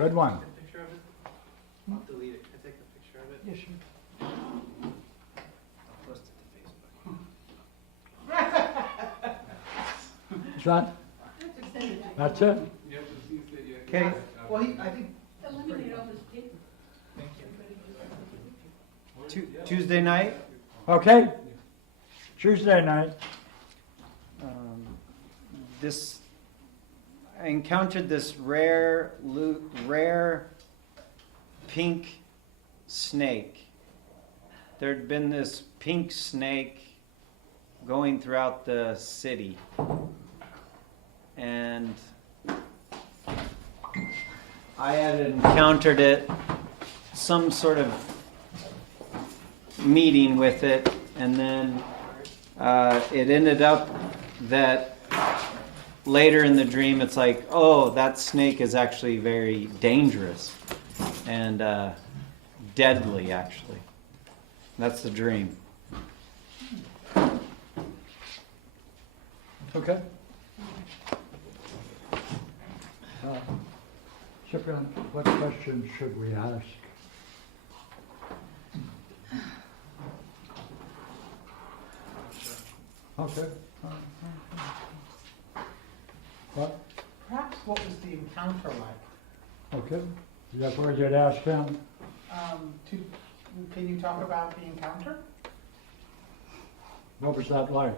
Good one. Take a picture of it. I'll delete it. Can I take a picture of it? Yeah, sure. I'll post it to Facebook. Is that? That's it? Okay, well, I think Eliminate all this paper. Thank you. Tuesday night, Okay. Tuesday night. I encountered this rare pink snake. There'd been this pink snake going throughout the city. And I had encountered it, some sort of meeting with it, and then it ended up that later in the dream it's like, oh, that snake is actually very dangerous and deadly, actually. That's the dream. Okay. Cyprian, what questions should we ask? Okay. What? Perhaps what was the encounter like? Okay. Is that where you'd ask him? Can you talk about the encounter? What was that like?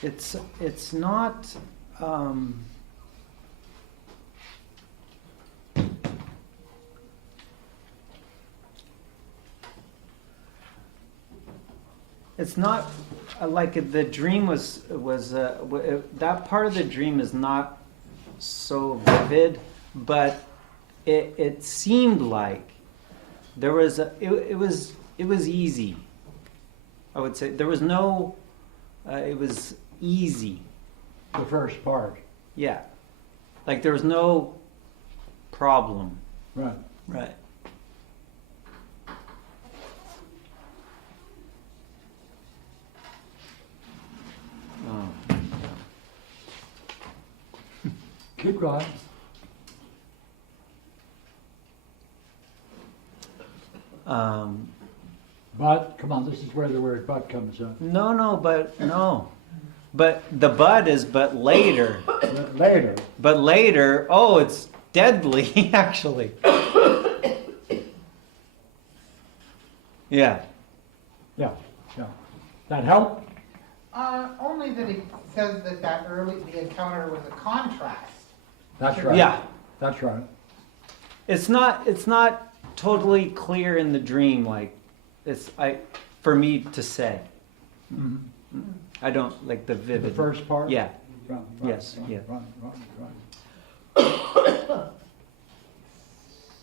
It's not it's not like the dream was that part of the dream is not so vivid, but it seemed like there was it was easy. I would say there was no it was easy. The first part. Yeah. Like there was no problem. Right. Right. Keep going. But, come on, this is where the word but comes in. No. But the but is but later. Later. But later, oh, it's deadly, actually. Yeah. Yeah. That help? Only that it says that the encounter was a contrast. That's right. Yeah. That's right. It's not totally clear in the dream, like for me to say. Mhm. I don't like the vivid. The first part? Yeah. Right, Yes, right, yeah. Right.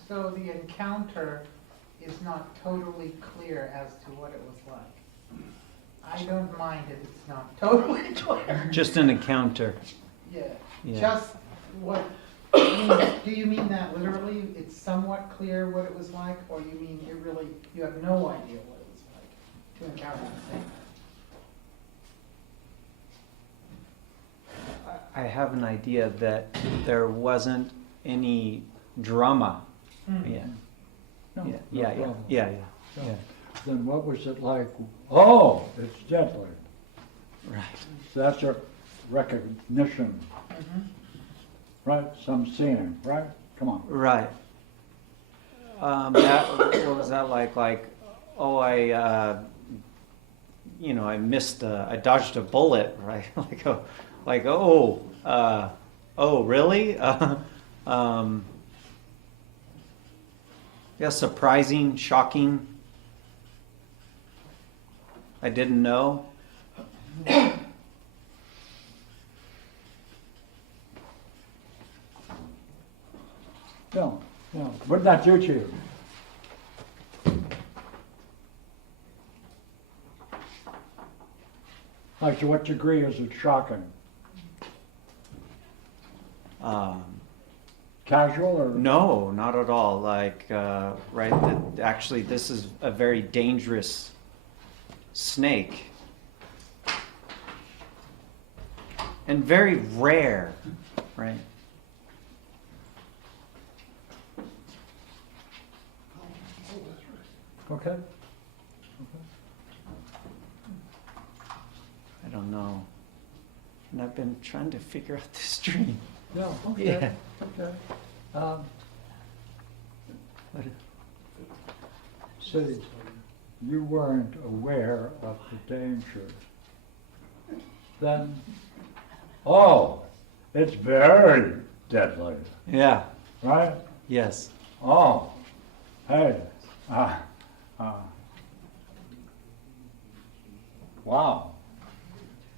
So the encounter is not totally clear as to what it was like. I don't mind if it's not totally clear. Just an encounter. Yeah. Yeah. Just what, do you mean that literally, it's somewhat clear what it was like, or you mean you have no idea what it was like to encounter the thing? I have an idea that there wasn't any drama. Yeah. No, no Yeah. problem. Yeah. Then what was it like? Oh, it's deadly. Right. So that's a recognition, right? Some seeing, right? Come on. Right. What was that like? Like, oh, I missed. I dodged a bullet, right? Really? Yeah, surprising, shocking. I didn't know. No. What did that do to you? Like, to what degree is it shocking? Casual or? No, not at all. Like, right, actually, this is a very dangerous snake. And very rare, right? Okay? I don't know. And I've been trying to figure out this dream. Yeah, okay, Yeah. okay. What- See, you weren't aware of the danger. Then, oh, it's very deadly, Yeah, right? yes. Oh, hey, wow,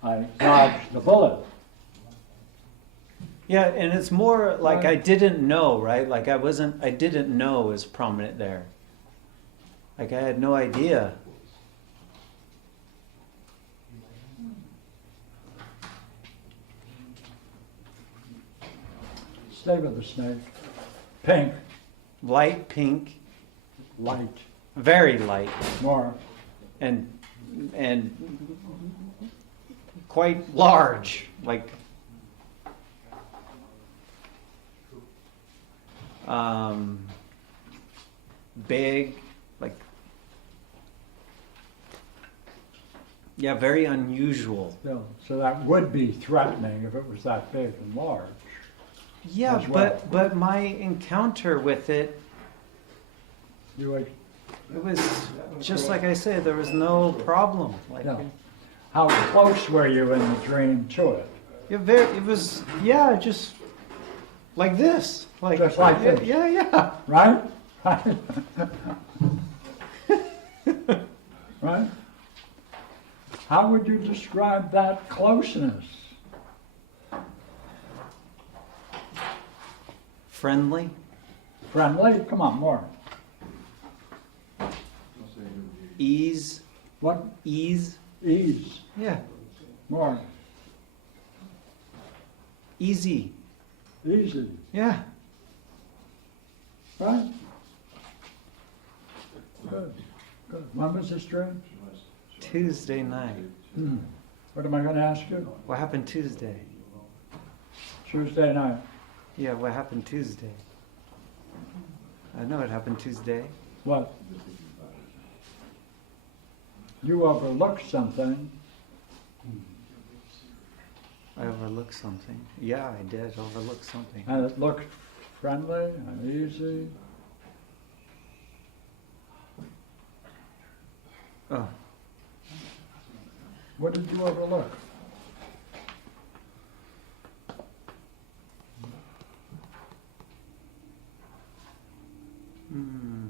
I dodged the bullet. Yeah, and it's more like Right. I didn't know, right? Like I didn't know it was prominent there. Like I had no idea. Stay with the snake. Pink, Light pink, light, very light, more. and quite large, like big, like yeah, very unusual. So that would be threatening if it was that big and large. Yeah, As well. but my encounter with it, You would, it was just like I say, there was no problem. Like Yeah. how close were you in the dream to it? it was just like this, like Just like this? yeah. Right? Right? How would you describe that closeness? Friendly. Friendly? Come on, more. Ease. What? Ease. Ease. Yeah. More. Easy. Easy. Yeah. Right? Good. Good. When was this dream? Tuesday night. What am I going to ask you? What happened Tuesday? Tuesday night. Yeah, what happened Tuesday? I know it happened Tuesday. What? You overlooked something. I overlooked something. Yeah, I did overlook something. And it looked friendly and easy. Oh, What did you overlook? hmm.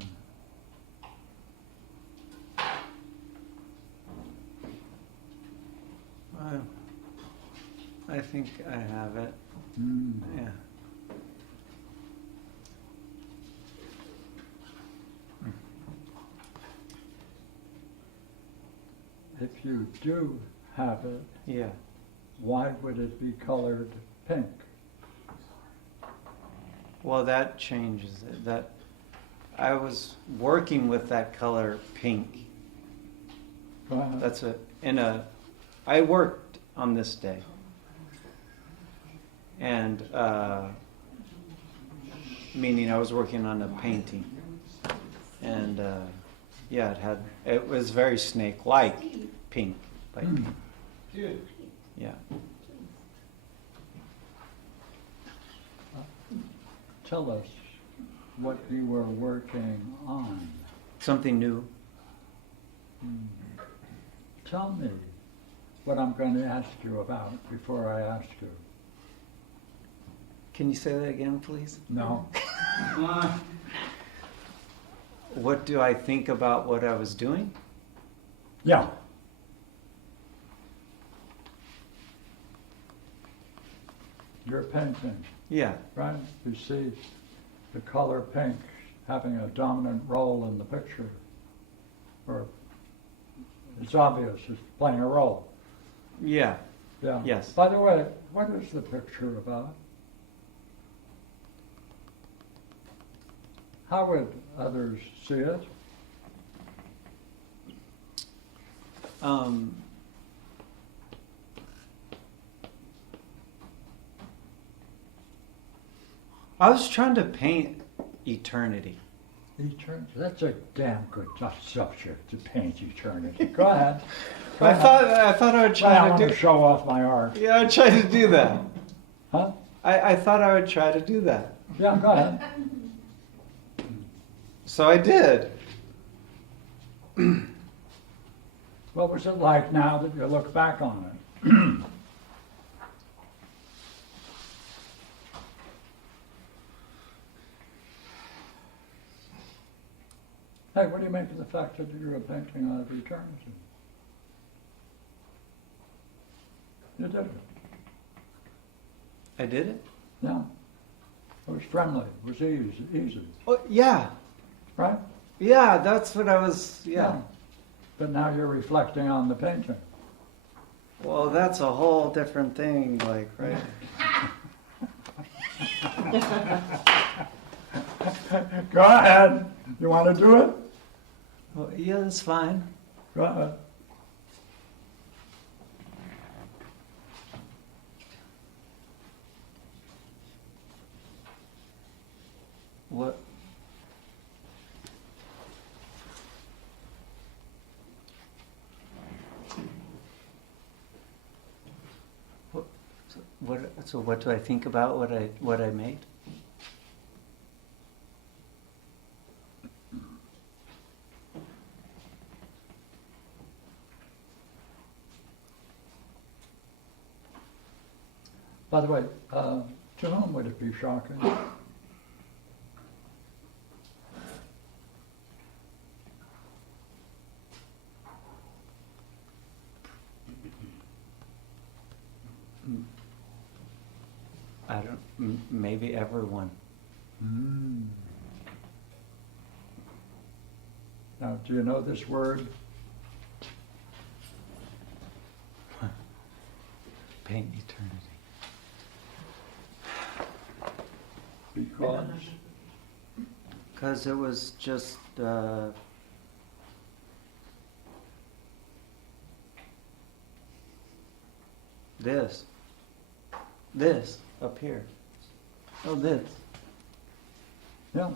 I think I have it. Yeah. If you do have it, Yeah. why would it be colored pink? Well, that changes it. That I was working with that color pink. That's I worked on this day. And meaning I was working on a painting. And it was very snake-like pink. Like pink. Yeah. Tell us what you were working on. Something new. Tell me what I'm going to ask you about before I ask you. Can you say that again, please? No? What do I think about what I was doing? Yeah. You're painting, Yeah. right? You see the color pink having a dominant role in the picture. Or it's obvious it's playing a role. Yeah. Yeah. Yes. By the way, what is the picture about? How would others see it? I was trying to paint eternity. Eternity, that's a damn good subject to paint eternity. Go ahead. Go I ahead. thought I would I try want to to do. show off my art. Yeah, I tried to do that. Huh? I thought I would try to do that. Yeah, go ahead. So I did. What was it like now that you look back on it? Hey, what do you make of the fact that you're a painting out of eternity? You did it. I did it? Yeah. It was friendly. It was easy. Oh, yeah. Right? Yeah, that's what I was, yeah. But now you're reflecting on the painting. Well, that's a whole different thing, like, right? Go ahead. You want to do it? Well, yeah, that's fine. Go ahead. What? So what do I think about what I made? By the way, to whom would it be shocking? I don't, maybe everyone. Now, do you know this word? Paint eternity. Because Because it was just, this up here. Oh, this. yeah,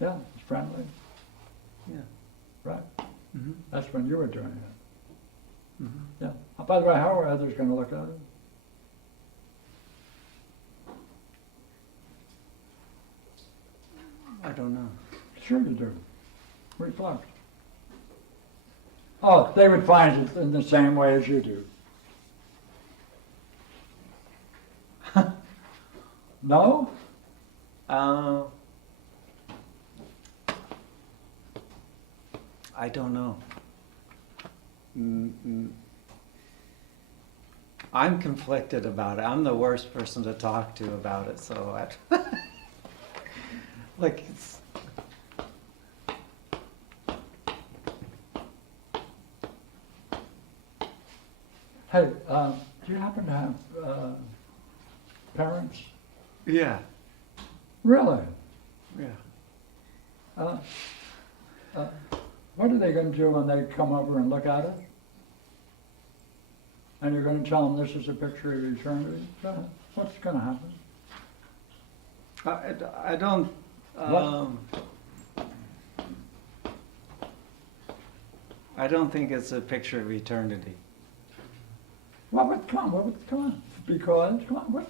it's friendly, Yeah. right? Mm-hmm. That's when you were doing it. Mm-hmm. Yeah. By the way, how are others going to look at it? I don't know. Sure you do. Reflect. Oh, they would find it in the same way as you do. No? I don't know. I'm conflicted about it. I'm the worst person to talk to about it, so I, like it's. Hey, do you happen to have parents? Yeah. Really? Yeah. What are they going to do when they come over and look at it? And you're going to tell them this is a picture of eternity? What's going to happen? I don't. I don't think it's a picture of eternity. Well, come on. Because, come on,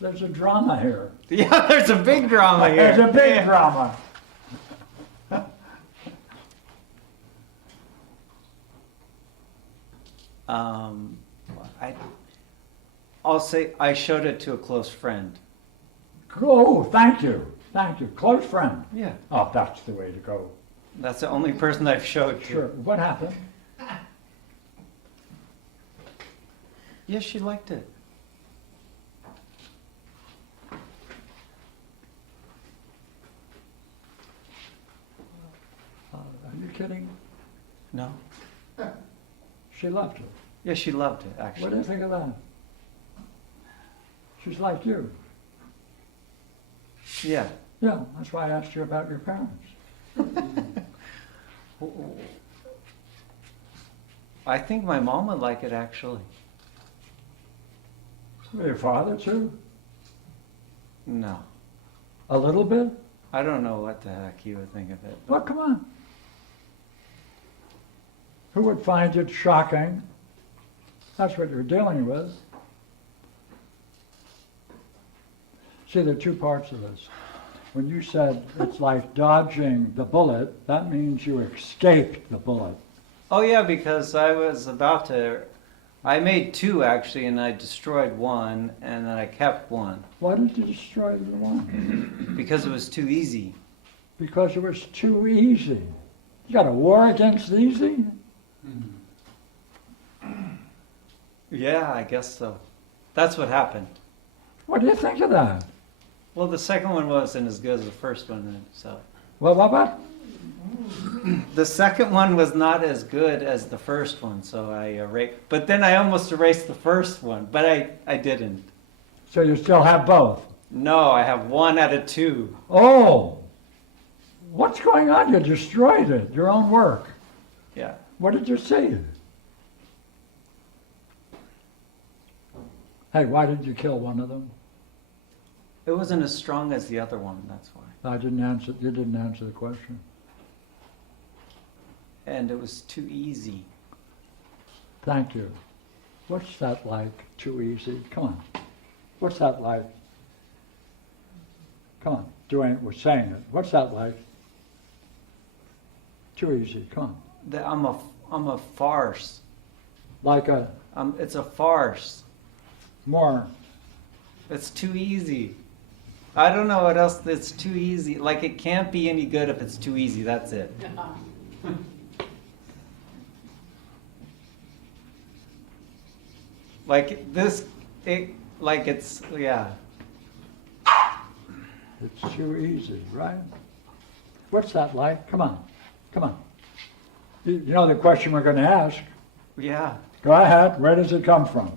there's a drama here. Yeah, there's a big drama here. There's a big Yeah. drama. I'll say I showed it to a close friend. Oh, thank you. Thank you. Close friend. Yeah. Oh, that's the way to go. That's the only person I've showed to. Sure. What happened? Yeah, she liked it. Are you kidding? No. She loved it. Yeah, she loved it, What actually. do you think of that? She's like you. Yeah. Yeah, that's why I asked you about your parents. I think my mom would like it, actually. Your father too? No. A little bit? I don't know what the heck you would think of it. Well, come on. Who would find it shocking? That's what you're dealing with. See, there are two parts of this. When you said it's like dodging the bullet, that means you escaped the bullet. Oh yeah, because I was about to. I made two actually, and I destroyed one, and then I kept one Why did you destroy the one? because it was too easy. Because it was too easy. You got a war against easy? Yeah, I guess so. That's what happened. What do you think of that? Well, the second one wasn't as good as the first one, then, so. Well, what? The second one was not as good as the first one, so I erased. But then I almost erased the first one, but I didn't. So you still have both? No, I have 1 out of 2. Oh! What's going on? You destroyed it, your own work. Yeah. What did you see? Hey, why did you kill one of them? It wasn't as strong as the other one, that's why. You didn't answer the question. And it was too easy. Thank you. What's that like, too easy? Come on. What's that like? Come on, we're saying it. What's that like? Too easy, come on. I'm a farce. Like a It's a farce. more, It's too easy. I don't know what else. It's too easy. Like it can't be any good if it's too easy. That's it. Like this, like it's, yeah. it's too easy, right? What's that like? Come on, come on. You know the question we're going to ask. Yeah. Go ahead, where does it come from?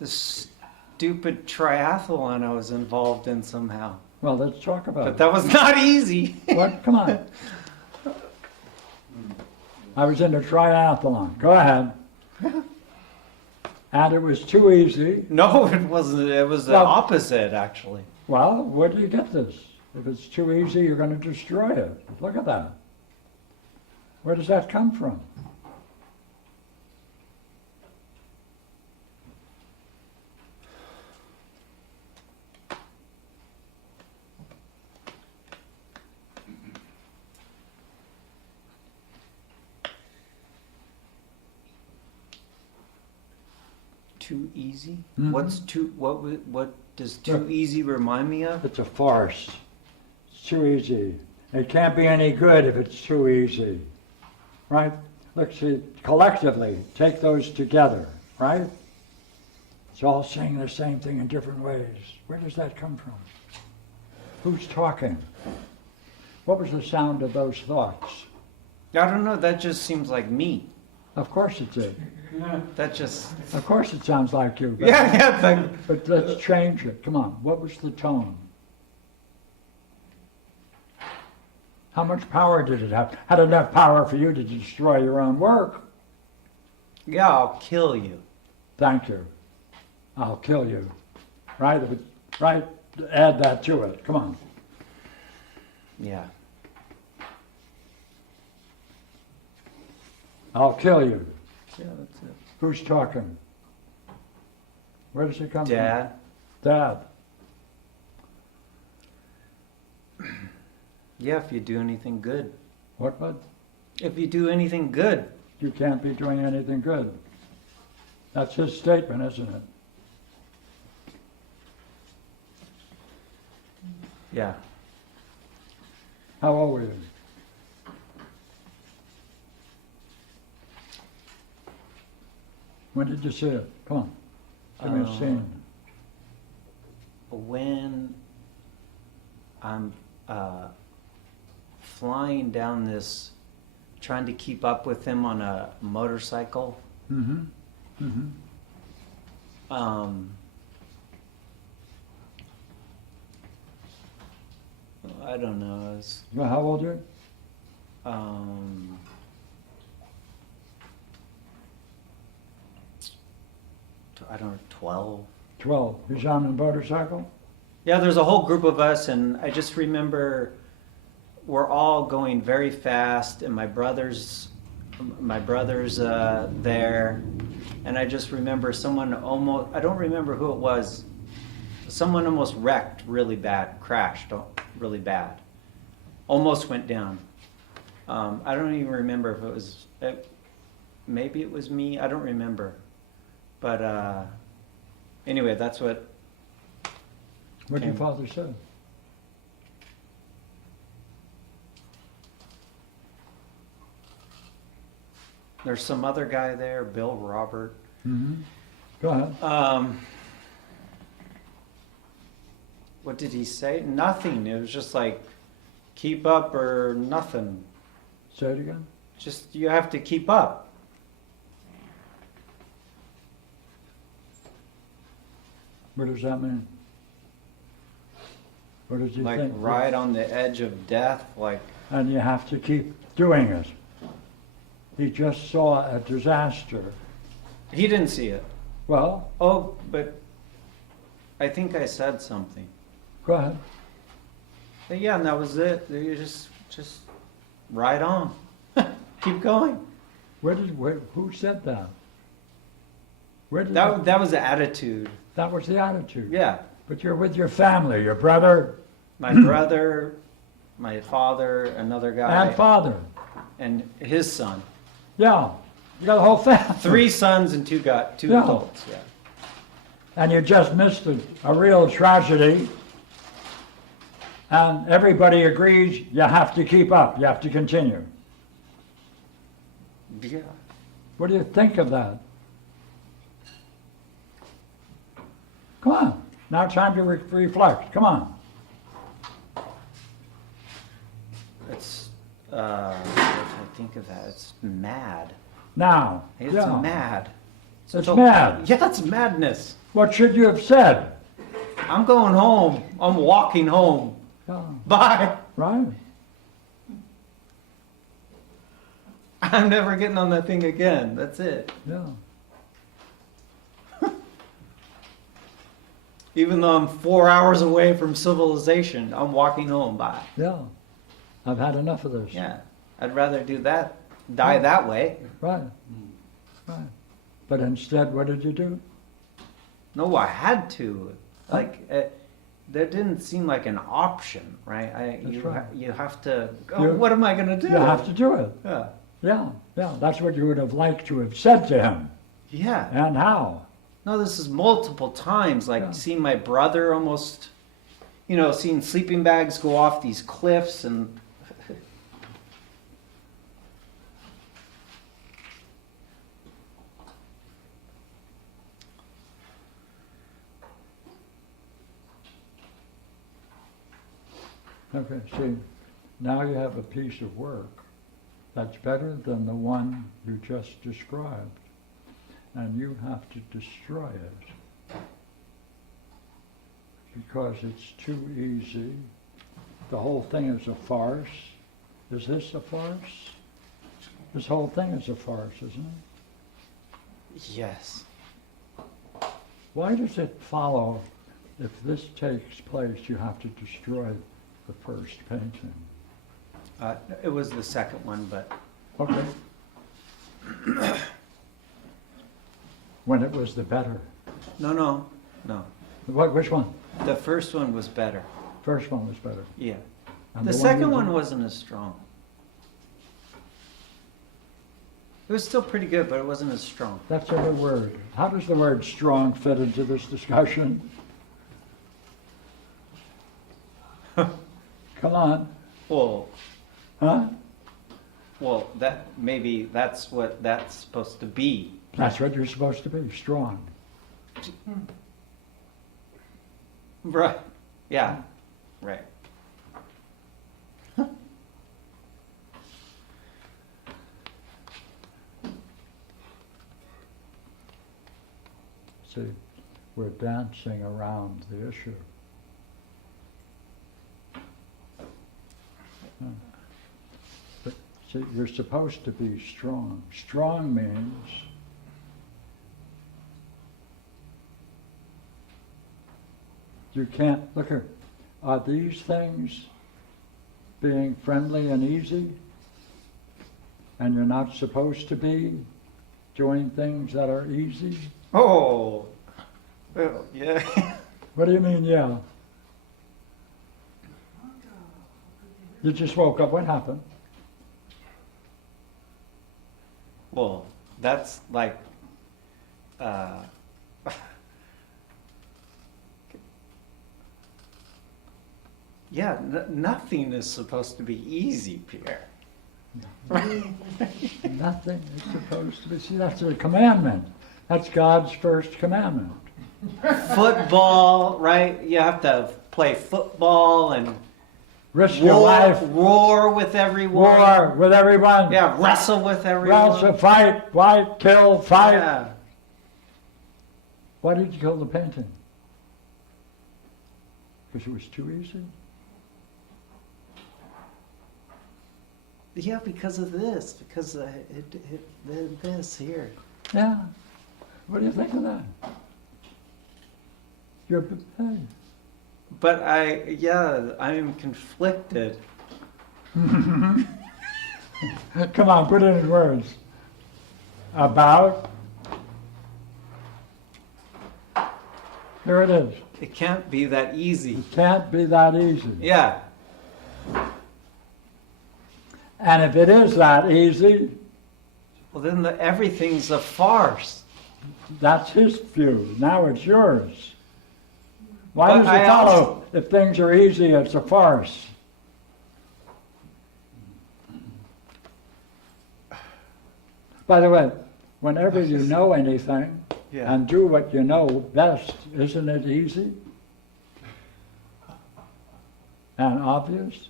The stupid triathlon I was involved in somehow. Well, let's talk about But it. that was not easy. What? Come on. I was in a triathlon. Go ahead. And it was too easy. No, it wasn't. It was the Well- opposite, actually. Well, where do you get this? If it's too easy, you're going to destroy it. Look at that. Where does that come from? Too easy? Mhm. What does too Look. easy remind me of? It's a farce. It's too easy. It can't be any good if it's too easy. Right? Look, see, collectively, take those together, right? It's all saying the same thing in different ways. Where does that come from? Who's talking? What was the sound of those thoughts? I don't know. That just seems like me. Of course it did. That just. Of course it sounds like you. But, Yeah. but let's change it. Come on. What was the tone? How much power did it have? Had enough power for you to destroy your own work. Yeah, I'll kill you. Thank you. I'll kill you. Right? If it's, right? Add that to it. Come on. Yeah. I'll kill you. Yeah, that's it. Who's talking? Where does it come Dad. from? Dad. Yeah, if you do anything good. What, bud? If you do anything good. You can't be doing anything good. That's his statement, isn't it? Yeah. How old were you? When did you see it? Come on. Give me a scene. When I'm flying down this, trying to keep up with him on a motorcycle. Mm-hmm. Mm-hmm. I don't know. Well, how old are you? I don't know, 12. 12. He's on a motorcycle? Yeah, there's a whole group of us, and I just remember we're all going very fast, and my brother's there, and I just remember someone almost, I don't remember who it was, someone almost wrecked really bad, crashed really bad, almost went down. I don't even remember if it was, maybe it was me, I don't remember. But anyway, that's what. What did your Okay. father say? There's some other guy there, Bill Robert. Mm-hmm. Go ahead. What did he say? Nothing. It was just like, keep up or nothing. Say it again. Just, you have to keep up. What does that mean? What does he Like think? right on the edge of death, like. And you have to keep doing it. He just saw a disaster. He didn't see it. Well, Oh, but I think I said something. go ahead. But yeah, and that was it. You just ride on. Keep going. Who said that? Where did That was the attitude. that was the attitude. Yeah. But you're with your family, your brother My brother, my father, another guy, and father. and his son. Yeah, you got a whole family. 3 sons and two Yeah. adults. Yeah. And you just missed a real tragedy. And everybody agrees you have to keep up, you have to continue. Yeah. What do you think of that? Come on, now time to reflect, come on. It's what do I think of that? It's mad. Now, It's yeah. mad. It's mad. Yeah, it's madness. What should you have said? I'm going home. I'm walking home. Yeah, Bye. right? I'm never getting on that thing again. That's it. Yeah. Even though I'm 4 hours away from civilization, I'm walking home. Bye. Yeah. I've had enough of this. Yeah. I'd rather do that, die that way. Right. Right. But instead, what did you do? No, I had to. Like, that didn't seem like an option, right? That's You right. you have to, You- what am I going to do? You have to do it. Yeah. Yeah, yeah. That's what you would have liked to have said to him. Yeah. And how? No, this is multiple times, like Yeah. seeing my brother almost, seeing sleeping bags go off these cliffs and. Okay, see, now you have a piece of work that's better than the one you just described. And you have to destroy it. Because it's too easy. The whole thing is a farce. Is this a farce? This whole thing is a farce, isn't it? Yes. Why does it follow if this takes place, you have to destroy the first painting? It was the second one, but Okay. When it was the better. no. Which one? The first one was better. First one was better. Yeah. And The you second did- one wasn't as strong. It was still pretty good, but it wasn't as strong. That's a good word. How does the word strong fit into this discussion? Come on. Well, Huh? maybe that's what that's supposed to be. That's what you're supposed to be, strong. Right. Yeah. Right. See, we're dancing around the issue. But see, you're supposed to be strong. Strong means You can't, look here, are these things being friendly and easy? And you're not supposed to be doing things that are easy? Oh, well, yeah. What do you mean, yeah? You just woke up, what happened? Well, that's like, yeah, nothing is supposed to be easy, Pierre. Nothing is supposed to be, see, that's a commandment. That's God's first commandment. Football, right? You have to play football and Risk your life, roar with everyone. war with everyone, Yeah, wrestle with everyone. wrestle, fight, kill, fight. Yeah. Why did you kill the painting? Because it was too easy? Yeah, because of this, because this here. Yeah. What do you think of that? You're, hey. But I'm conflicted. Come on, put it in words. About. Here it is. It can't be that easy. It can't be that easy. Yeah. And if it is that easy, Well, then everything's a farce. that's his view. Now it's yours. Why But does I it follow also- if things are easy, it's a farce? By the way, whenever you know anything Yeah. and do what you know best, isn't it easy and obvious?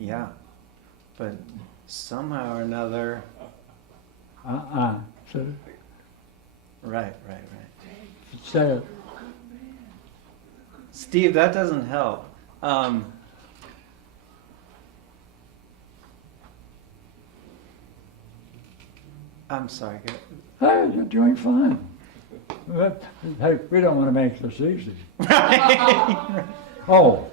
Yeah. But somehow or another. So, Right. say it. Steve, that doesn't help. I'm sorry. Hey, you're doing fine. Hey, we don't want to make this easy. Oh.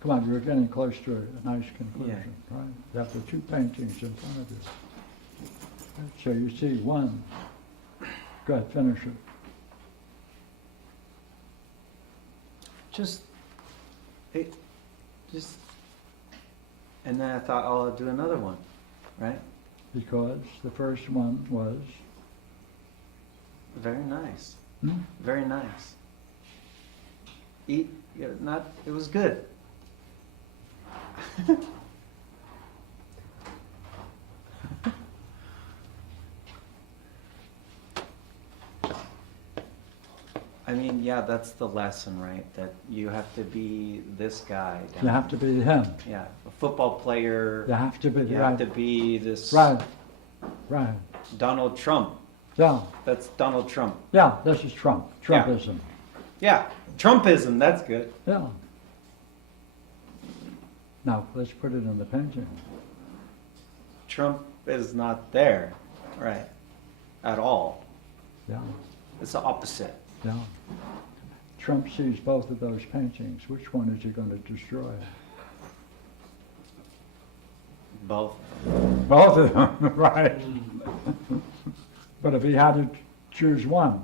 Come on, you're getting close to a nice conclusion, right? You have the two paintings in front of you. So you see one. Go ahead, finish it. Just, and then I thought, oh, I'll do another one, right? Because the first one was, Very nice. hmm? Very nice. It was good. I mean, yeah, that's the lesson, right? That you have to be this guy. You have to be him. Yeah, a football player. You have to be You right. have to be this Right. Donald Trump. Yeah. That's Donald Trump. Yeah, this is Trump. Yeah. Trumpism. Yeah, Trumpism, that's good. Yeah. Now, let's put it in the painting. Trump is not there, right? At all. Yeah. It's the opposite. Yeah. Trump sees both of those paintings. Which one is he going to destroy? Both. Both of them, right. But if he had to choose one.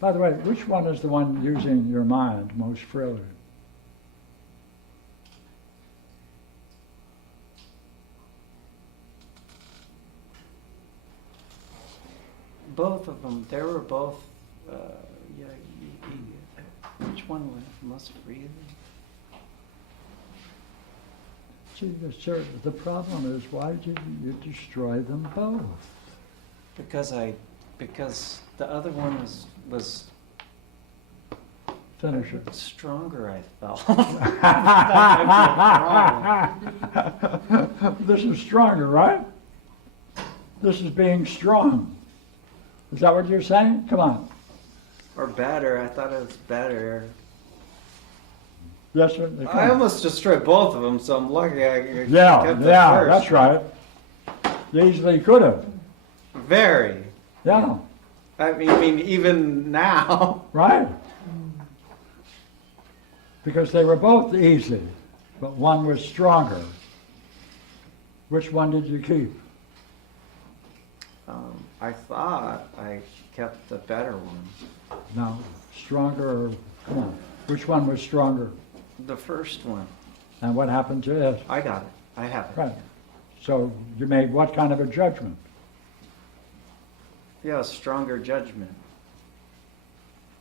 By the way, which one is the one using your mind most freely? Both of them. They were both. Yeah. Which one went most freely? See, sir, the problem is, why did you destroy them both? Because the other one was Finish it. stronger, I felt. This is stronger, right? This is being strong. Is that what you're saying? Come on. Or better. I thought it was better. That's what they I call. almost destroyed both of them, so I'm lucky I Yeah, kept the yeah, first. that's right. You easily could have. Very. Yeah, I mean, even now. right. Because they were both easy, but one was stronger. Which one did you keep? I thought I kept the better one. No, stronger, or, come on, which one was stronger? The first one. And what happened to it? I got it. I have it. Right. So you made what kind of a judgment? Yeah, stronger judgment.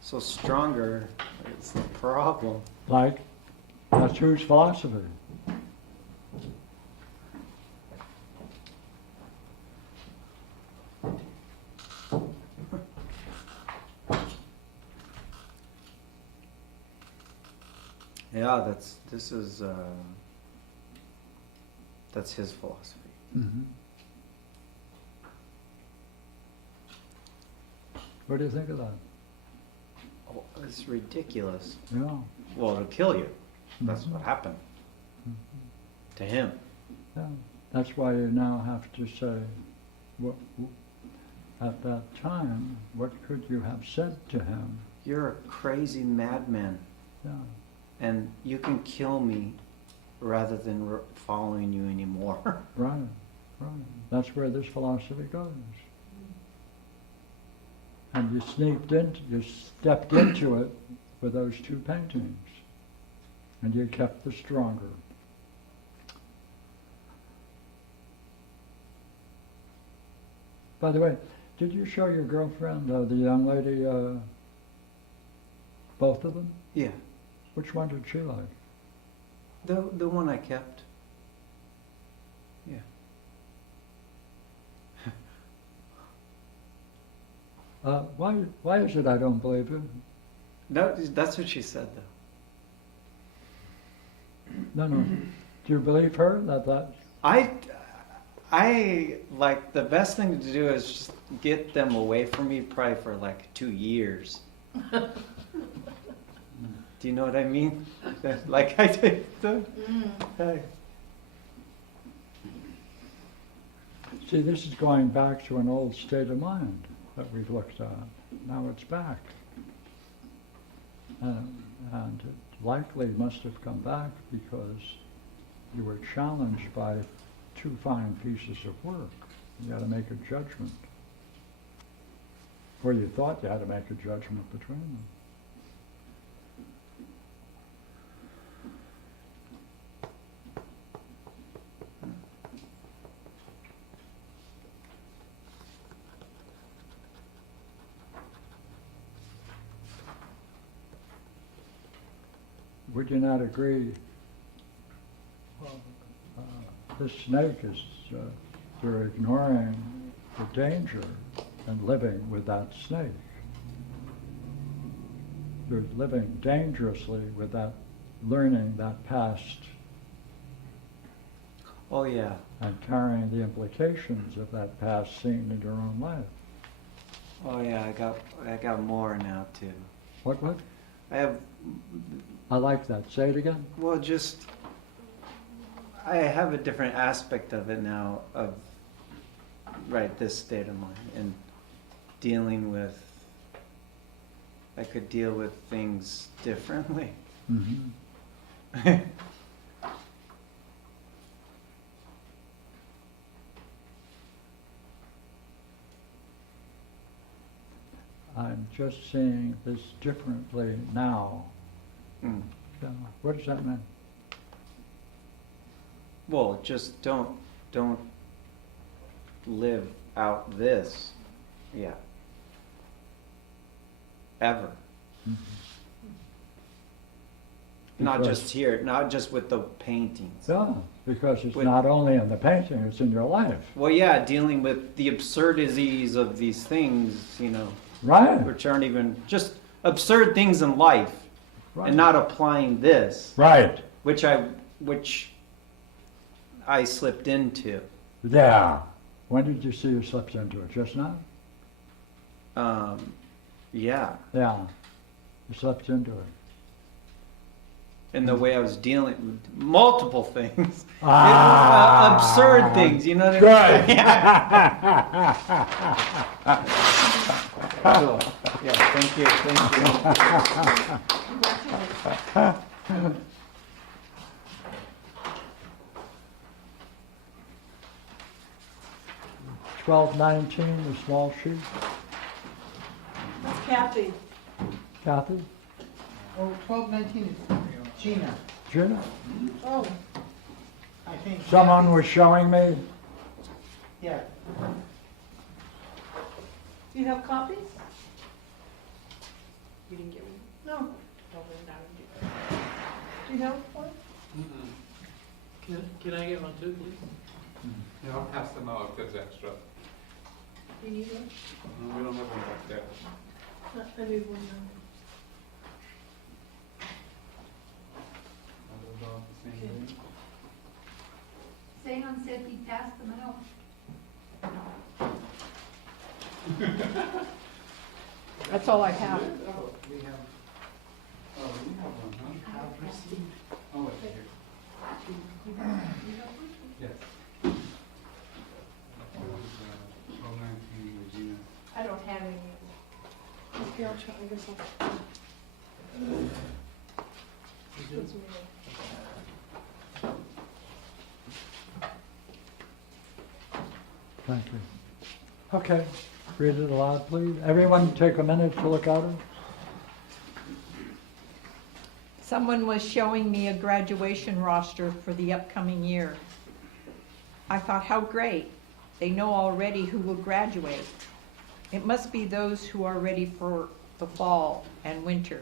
So stronger is the problem. Like, that's whose philosophy? Yeah, that's his philosophy. Mm-hmm. What do you think of that? Oh, it's ridiculous. Yeah. Well, it'll kill you. That's Mhm. what happened to him. Yeah. That's why you now have to say, what, at that time, what could you have said to him? You're a crazy madman, Yeah. and you can kill me rather than following you anymore. Right. Right. That's where this philosophy goes. And you stepped into it with those two paintings, and you kept the stronger. By the way, did you show your girlfriend, the young lady, both of them? Yeah, Which one did she like? the one I kept. Yeah. Why is it I don't believe you? No, that's what she said though. No. Do you believe her that? I like the best thing to do is just get them away from me probably for like 2 years. Do you know what I mean? Like I did. See, this is going back to an old state of mind that we've looked at. Now it's back. And it likely must have come back because you were challenged by two fine pieces of work. You had to make a judgment. Or you thought you had to make a judgment between them. Would you not agree? This snake is, you're ignoring the danger and living with that snake. You're living dangerously with that, learning that past Oh yeah. and carrying the implications of that past seen in your own life. Oh yeah. I got more now too. What? I have. I like that. Say it again. Well, just I have a different aspect of it now of this state of mind and dealing with. I could deal with things differently. Mm-hmm. I'm just seeing this differently now. Mm. So, what does that mean? Well, just don't live out this. Yeah. Ever. Mm-hmm. Not Because- just here, not just with the paintings. Yeah, because it's With- not only in the painting, it's in your life. Well, yeah, dealing with the absurdities of these things, Right. which aren't even just absurd things in life, Right. and not applying this, Right. which I slipped into. Yeah. When did you see you slipped into it? Just now? Yeah. Yeah. You slipped into it. in the way I was dealing with multiple things. Ah. Absurd things, you know what Good. I mean? So, yeah, thank you, thank you. 1219, the small sheet. That's Cathy. Cathy? Oh, 1219 is Gina, Gina? Oh, I think. Someone was showing me. Yeah, do you have copies? You didn't get me? No. Probably not. Do you have one? Can I get one too, please? Yeah, I'll pass them out if there's extra. You need one? We don't have one back there. I need one now. Are those all the same Okay. thing? Seon said he passed them out. That's all I have. Oh, we have, oh, we have one, huh? Have received. Oh, wait, here. Yes. That was, 1219 Regina. I don't have any. Okay, I'll try, I guess I'll. That's me. Thank you. Okay, read it aloud, please. Everyone take a minute to look at it. Someone was showing me a graduation roster for the upcoming year. I thought, how great. They know already who will graduate. It must be those who are ready for the fall and winter.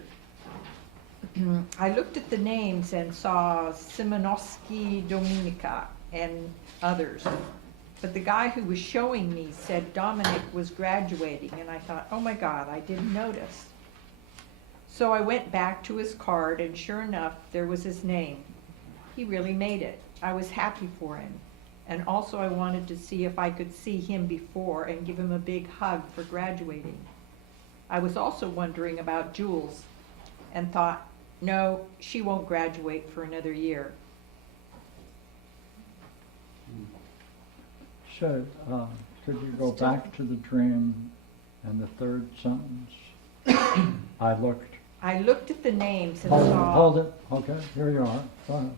I looked at the names and saw Szymanowski, Dominika, and others. But the guy who was showing me said Dominic was graduating, and I thought, oh my God, I didn't notice. So I went back to his card, and sure enough, there was his name. He really made it. I was happy for him. And also I wanted to see if I could see him before and give him a big hug for graduating. I was also wondering about Jules and thought, no, she won't graduate for another year. So, could you go back to the dream and the third sentence? I looked. I looked at the names and Hold it, saw... hold it. Okay, here you are. Go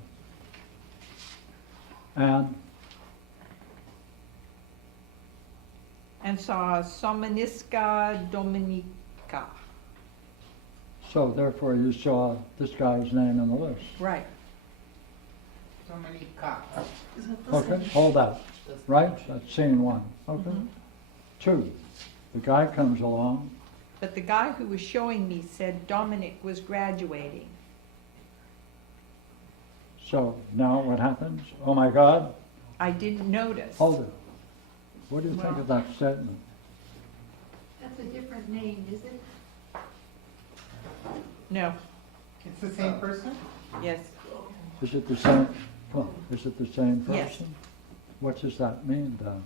ahead. And saw Somaniska Dominika. So therefore you saw this guy's name in the list. Right. so many cops. Is that the Okay, same? hold that. Right? That's scene one. Okay. Mhm. 2, the guy comes along. But the guy who was showing me said Dominic was graduating. So now what happens? Oh my God, I didn't notice. hold it. What do you think of that statement? That's a different name, is it? No, It's the same person? yes. Is it the same, well, is it the same person? Yes. What does that mean then?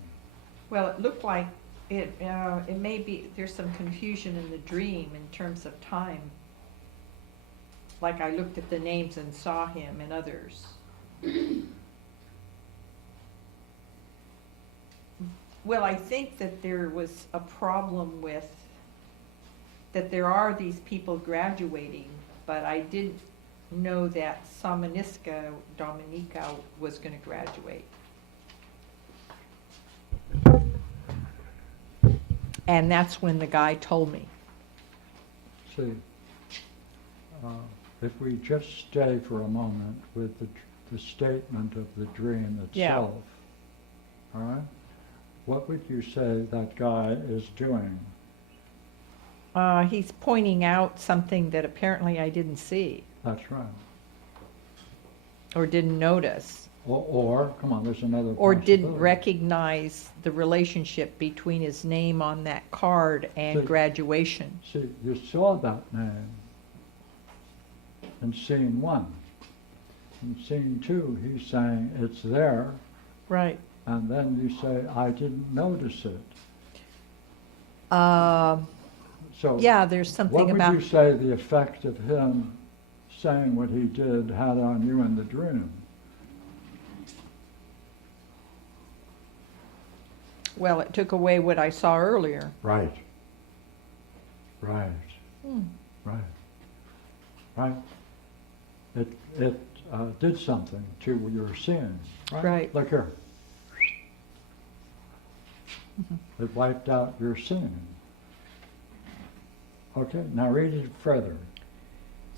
Well, it looked like it may be, there's some confusion in the dream in terms of time. Like I looked at the names and saw him and others. Well, I think that there was a problem with, that there are these people graduating, but I didn't know that Samaniska Dominika was gonna graduate. And that's when the guy told me. See, if we just stay for a moment with the statement of the dream Yeah. itself, all right? What would you say that guy is doing? He's pointing out something that apparently I didn't see That's right. or didn't notice Or come on, there's another or didn't possibility. recognize the relationship between his name on that card and See. graduation. See, you saw that name in scene 1. In scene 2, he's saying it's there, Right. and then you say, I didn't notice it. So Yeah, there's something what about, would you say the effect of him saying what he did had on you in the dream? Well, it took away what I saw earlier. Right. Right. Hmm. Right. Right. It did something to your seeing. Right. Right. Look here. It wiped out your seeing. Okay, now read it further.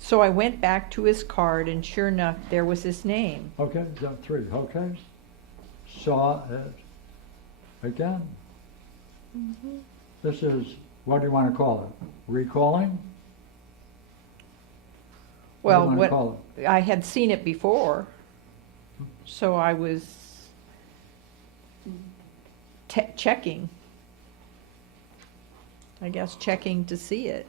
So I went back to his card, and sure enough, there was his name. Okay, is that 3? Okay. Saw it again. This is, what do you want to call it? Recalling? Well, do you want what to call it? I had seen it before, so I was checking. I guess checking to see it.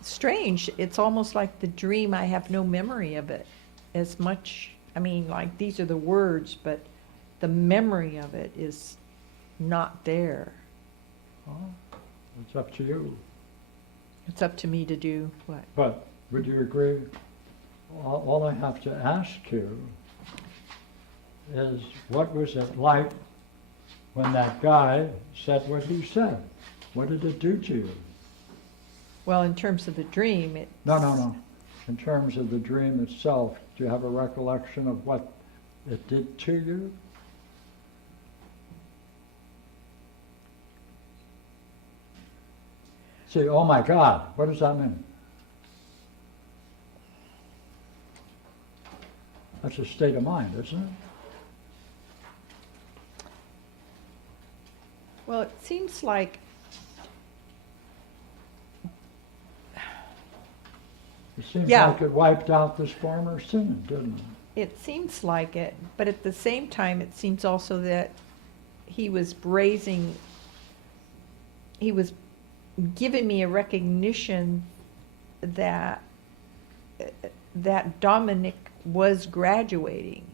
Strange. It's almost like the dream. I have no memory of it as much. I mean, like these are the words, but the memory of it is not there. Oh, it's up to you. It's up to me to do what? But would you agree? All I have to ask you is, what was it like when that guy said what he said? What did it do to you? Well, in terms of the dream, it. No. In terms of the dream itself, do you have a recollection of what it did to you? See, oh my God, what does that mean? That's a state of mind, isn't it? Well, it seems like It seems Yeah. like it wiped out this former sin, didn't it? it seems like it, but at the same time, it seems also that he was giving me a recognition that Dominic was graduating.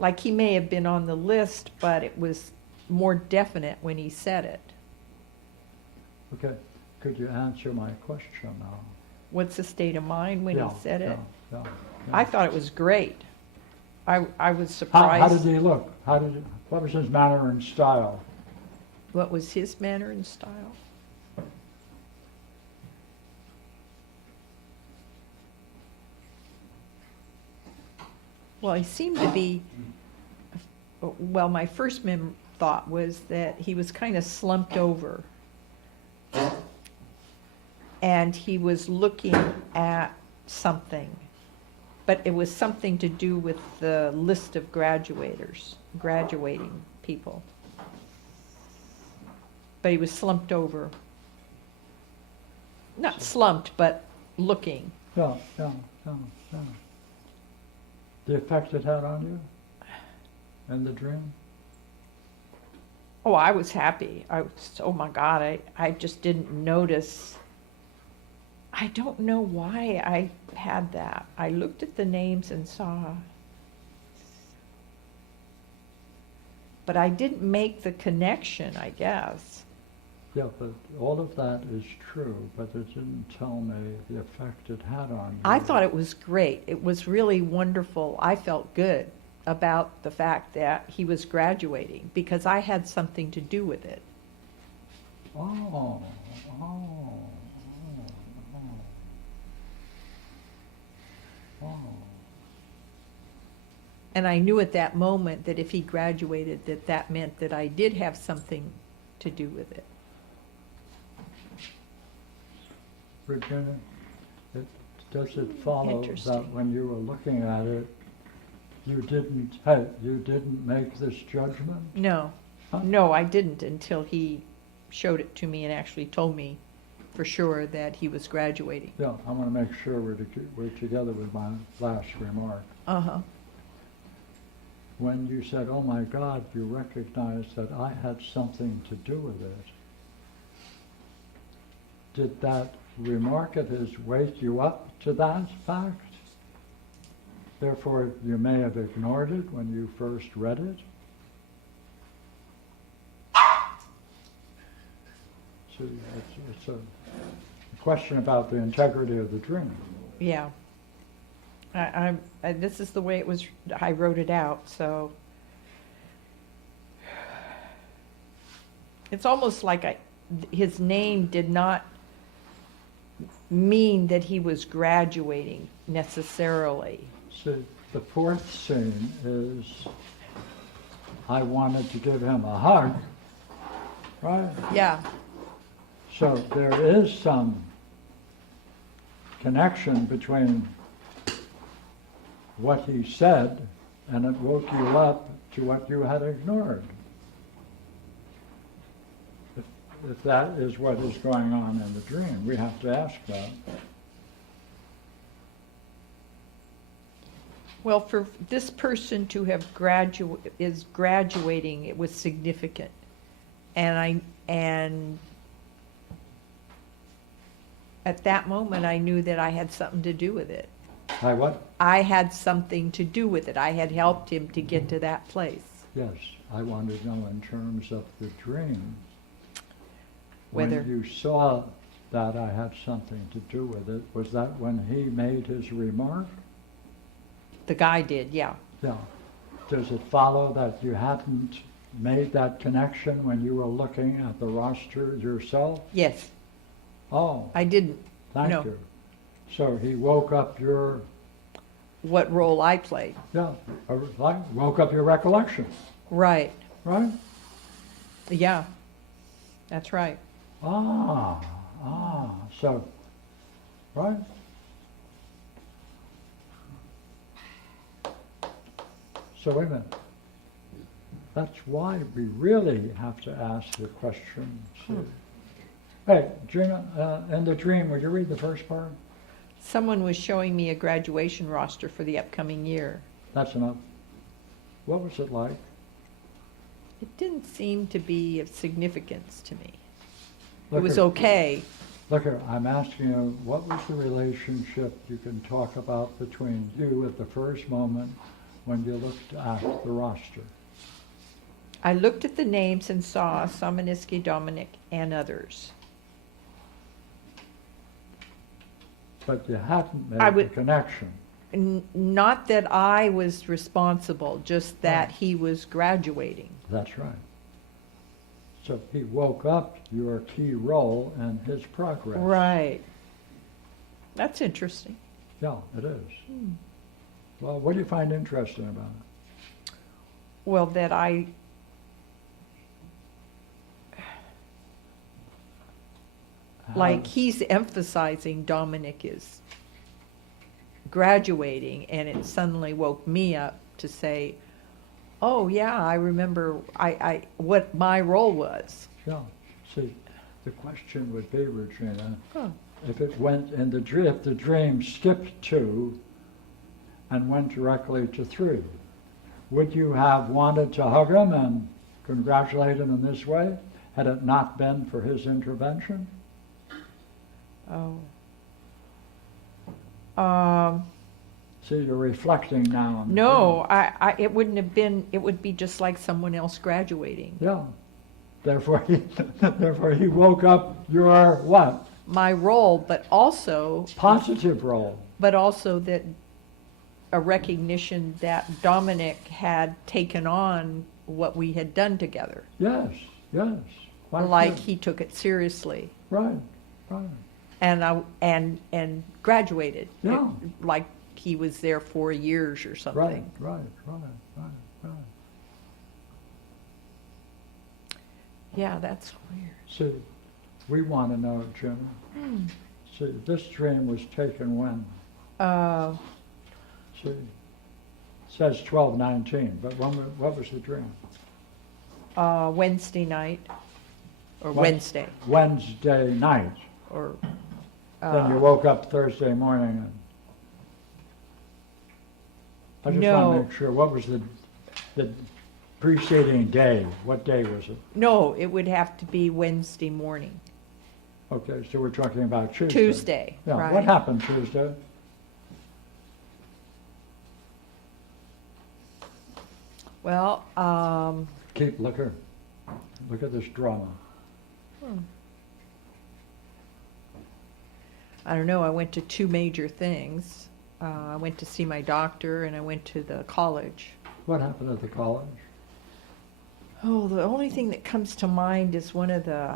Like he may have been on the list, but it was more definite when he said it. Okay, could you answer my question now? What's the state of mind when he said it? Yeah. I thought it was great. I was How surprised. did he look? What was his manner and style? What was his manner and style? Well, he seemed to be, well, my first thought was that he was kind of slumped over. And he was looking at something. But it was something to do with the list of graduating people. But he was slumped over. Not slumped, but looking. Yeah. The effect it had on you in the dream? Oh, I was happy. Oh my God, I just didn't notice. I don't know why I had that. I looked at the names and saw, but I didn't make the connection, I guess. Yeah, but all of that is true, but it didn't tell me the effect it had on you. I thought it was great. It was really wonderful. I felt good about the fact that he was graduating because I had something to do with it. Oh. And I knew at that moment that if he graduated, that meant that I did have something to do with it. Regina, does it follow that Interesting. when you were looking at it, you didn't make this judgment? No, Huh? no, I didn't until he showed it to me and actually told me for sure that he was graduating. Yeah, I want to make sure we're together with my last remark. Uh-huh. When you said, oh my God, you recognized that I had something to do with it. Did that remark of his wake you up to that fact? Therefore, you may have ignored it when you first read it? So it's a question about the integrity of the dream. Yeah. This is the way it was, I wrote it out, so. It's almost like his name did not mean that he was graduating necessarily. See, the fourth scene is, I wanted to give him a hug, right? Yeah, So there is some connection between what he said and it woke you up to what you had ignored. If that is what is going on in the dream, we have to ask that. well, for this person to have is graduating, it was significant. And at that moment, I knew that I had something to do with it. By what? I had something to do with it. I had helped him to get to that place. Yes, I wanted to know in terms of the dream. Whether- When you saw that I had something to do with it, was that when he made his remark? The guy did, yeah. Yeah. Does it follow that you hadn't made that connection when you were looking at the roster yourself? Yes, Oh, I didn't. thank no. you. So he woke up your, What role I played. yeah, woke up your recollection, Right, right? yeah, that's right. So, right? So wait a minute. That's why we really have to ask the question. Hey, Gina, in the dream, would you read the first part? Someone was showing me a graduation roster for the upcoming year. That's enough. What was it like? It didn't seem to be of significance to me. It Look was here. okay. Look here, I'm asking you, what was the relationship you can talk about between you at the first moment when you looked at the roster? I looked at the names and saw Somaniski, Dominic, and others. But you hadn't I made would- the connection. Not that I was responsible, just that Right. he was graduating. That's right. So he woke up your key role in his progress. Right. That's interesting. Yeah, it is. Well, what do you find interesting about it? Well, that like he's emphasizing Dominic is graduating, and it suddenly woke me up to say, oh yeah, I remember I what my role was. Yeah, see, the question would be, Regina, Huh. if it went in the dream, if the dream skipped 2 and went directly to 3, would you have wanted to hug him and congratulate him in this way, had it not been for his intervention? Oh. See, you're reflecting now on the No, it wouldn't have been, it would be just like someone else graduating. dream. Yeah. Therefore he woke up your what? My role, but also Positive role. that a recognition that Dominic had taken on what we had done together. Yes, yes. Quite Like good. he took it seriously Right, right. and graduated. Yeah. Like he was there 4 years or Right, something. right. Yeah, that's weird. See, we want to know, Jim. See, this dream was taken when? See, it says 12/19, but what was the dream? Wednesday night, or What? Wednesday, Wednesday night. or, Then you woke up Thursday morning and I just want No. to make sure, what was the preceding day? What day was it? no, it would have to be Wednesday morning. Okay, so we're talking about Tuesday. Tuesday, Yeah, right. what happened Tuesday? Well, Look here. Look at this drama. I don't know, I went to 2 major things. I went to see my doctor, and I went to the college. What happened at the college? Oh, the only thing that comes to mind is one of the,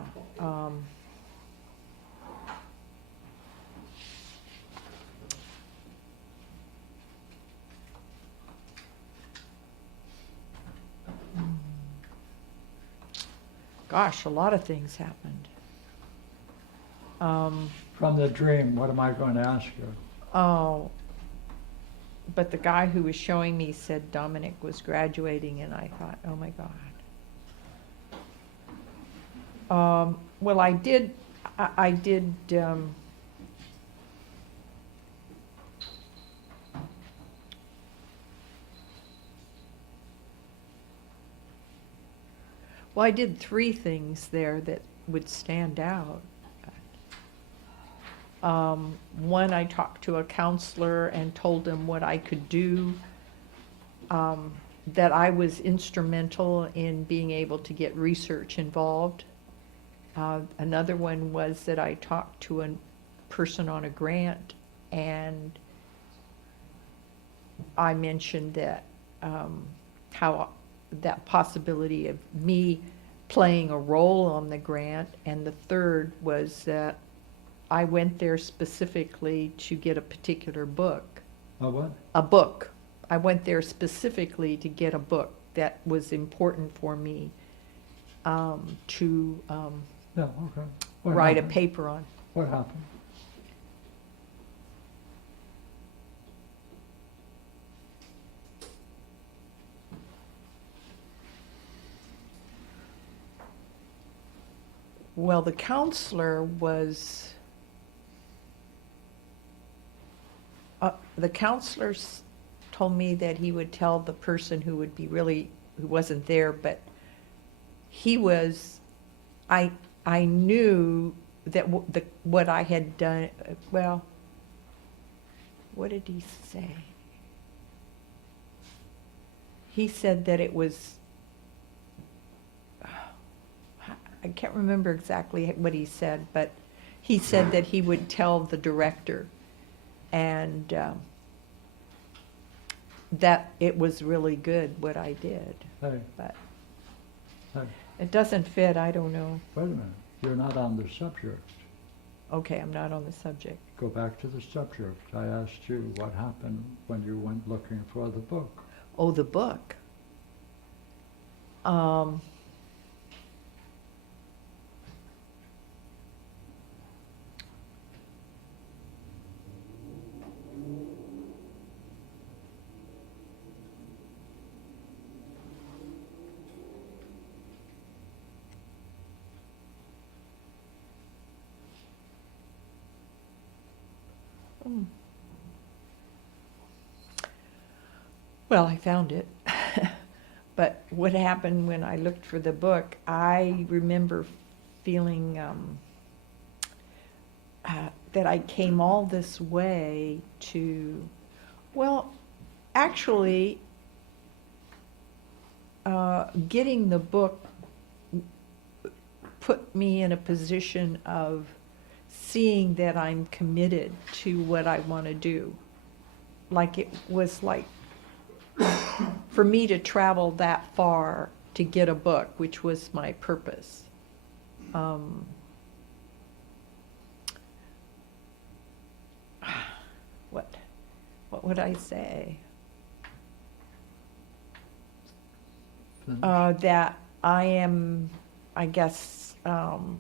gosh, a lot of things happened. From the dream, what am I going to ask you? Oh, but the guy who was showing me said Dominic was graduating, and I thought, oh my God. Well, I did, well, I did 3 things there that would stand out. One, I talked to a counselor and told him what I could do, that I was instrumental in being able to get research involved. Another one was that I talked to a person on a grant, and I mentioned that how that possibility of me playing a role on the grant. And the third was that I went there specifically to get a particular book. Oh, what? A book. I went there specifically to get a book that was important for me to Yeah, okay. What write a happened? paper on. What happened? Well, the counselor was, the counselor told me that he would tell the person who would be really, who wasn't there, but he was, I knew that what I had done, well, what did he say? He said that it was, I can't remember exactly what he said, but he said that he would tell the director, and that it was really good what I did. Hey, But hey, it doesn't fit, I don't know. wait a minute. You're not on the subject. Okay, I'm not on the subject. Go back to the subject. I asked you what happened when you went looking for the book. Oh, the book. Well, I found it. But what happened when I looked for the book, I remember feeling that I came all this way to, well, actually, getting the book put me in a position of seeing that I'm committed to what I want to do. Like it was like, for me to travel that far to get a book, which was my purpose. What would I say? That I am, I guess, I'm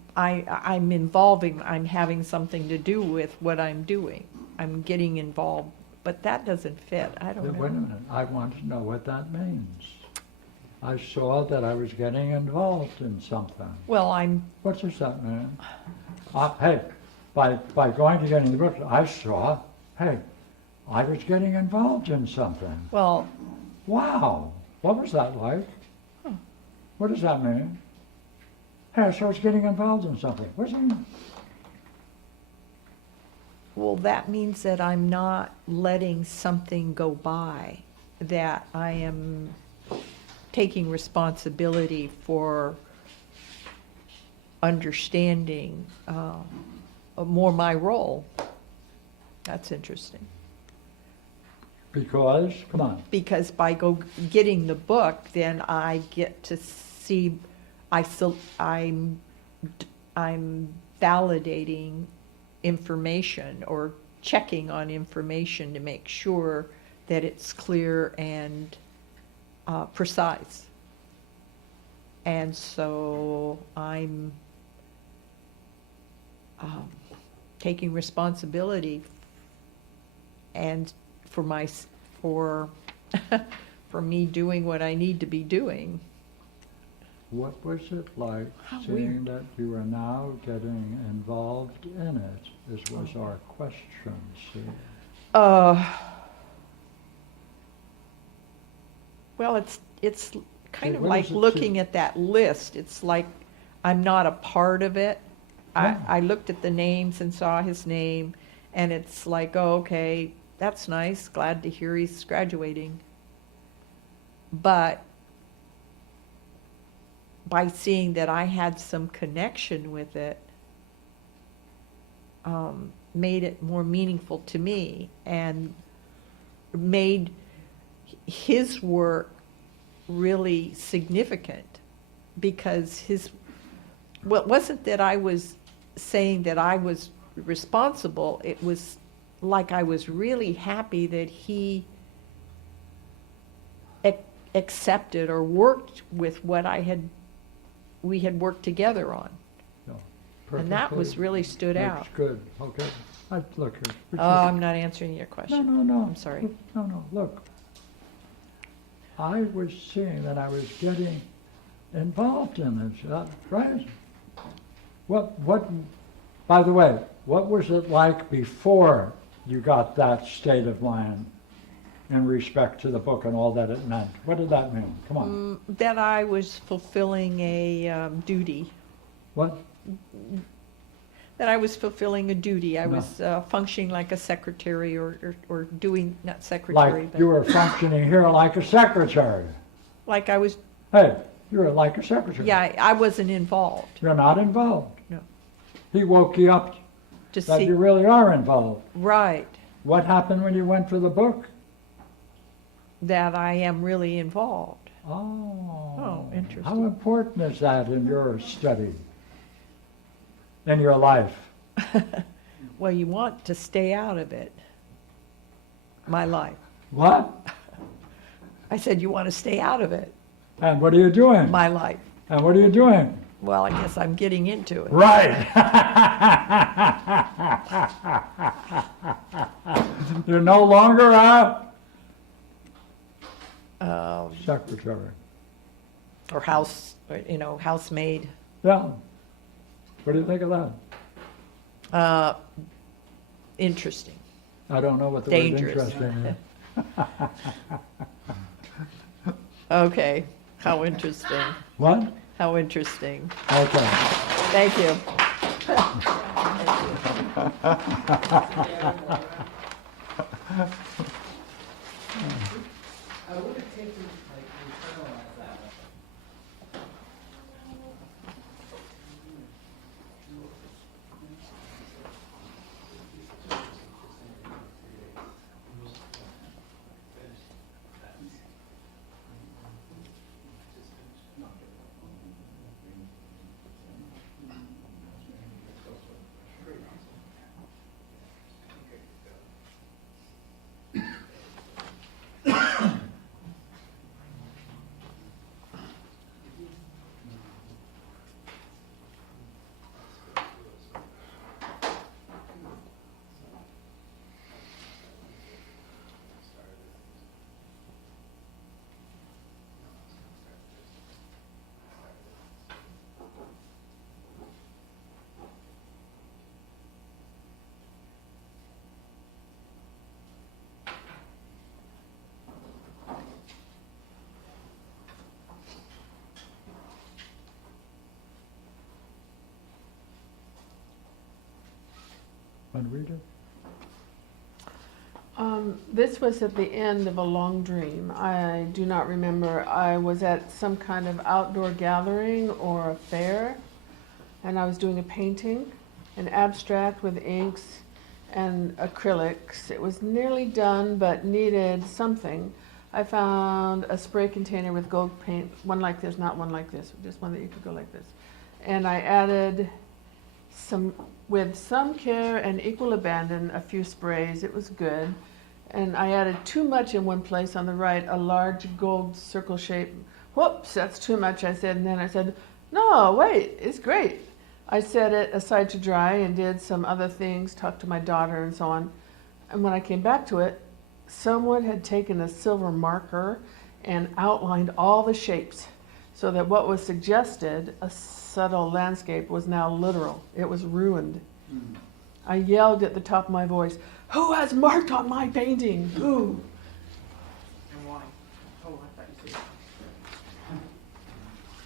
having something to do with what I'm doing. I'm getting involved, but that doesn't fit. I don't know. Wait a minute. I want to know what that means. I saw that I was getting involved in something. Well, What does that mean? Hey, by going to getting the book, I saw, hey, I was getting involved in something. well, Wow, what was that like? What does that mean? Hey, so I was getting involved in something. What does that mean? well, that means that I'm not letting something go by, that I am taking responsibility for understanding more my role. That's interesting. Because, come on, Because by getting the book, then I get to see, I'm validating information or checking on information to make sure that it's clear and precise. And so I'm taking responsibility and for me doing what I need to be doing. what was it like How seeing that you are now getting involved in it? This was our question, see? Well, it's kind Hey, of what like does it looking say? at that list. It's like I'm not a part of it. Yeah. I looked at the names and saw his name, and it's like, oh, okay, that's nice. Glad to hear he's graduating. But by seeing that I had some connection with it, made it more meaningful to me and made his work really significant, because well, it wasn't that I was saying that I was responsible. It was like I was really happy that he accepted or worked with what we had worked together on. No, And that was perfectly. really stood That's out. good, okay. Look, Oh, I'm not answering your no, question. no, no. I'm sorry. No, look. I was seeing that I was getting involved in this, right? By the way, what was it like before you got that state of mind in respect to the book and all that it meant? What did that mean? Come on. That I was fulfilling a duty. What? That I was fulfilling a duty. I No. was functioning like a secretary or doing, not secretary, Like but you were functioning here like a secretary. like I was, Hey, you were like a secretary. yeah, I wasn't involved. You're not involved. No. He woke you up To that see, you really are involved. right, What happened when you went for the book? that I am really involved. Oh. Oh, interesting. How important is that in your study, in your life? Well, you want to stay out of it. My life. What? I said, you want to stay out of it. And what are you doing? My life. And what are you doing? Well, I guess I'm getting into it. Right. You're no longer a secretary. Or housemaid. Yeah. What do you think of that? Interesting. I don't know what the Dangerous. word interesting is. Okay, how interesting. What? How interesting. Okay. Thank you. I would have taken, like, internalize that. Want to read it? This was at the end of a long dream. I do not remember. I was at some kind of outdoor gathering or a fair, and I was doing a painting, an abstract with inks, and acrylics. It was nearly done, but needed something. I found a spray container with gold paint, one like this, not one like this, just one that you could go like this. And I added with some care and equal abandon, a few sprays. It was good. And I added too much in one place on the right, a large gold circle shape. Whoops, that's too much, I said. And then I said, no, wait, it's great. I set it aside to dry and did some other things, talked to my daughter and so on. And when I came back to it, someone had taken a silver marker and outlined all the shapes so that what was suggested, a subtle landscape, was now literal. It was ruined. I yelled at the top of my voice, who has marked on my painting? Who? And why? Oh, I thought you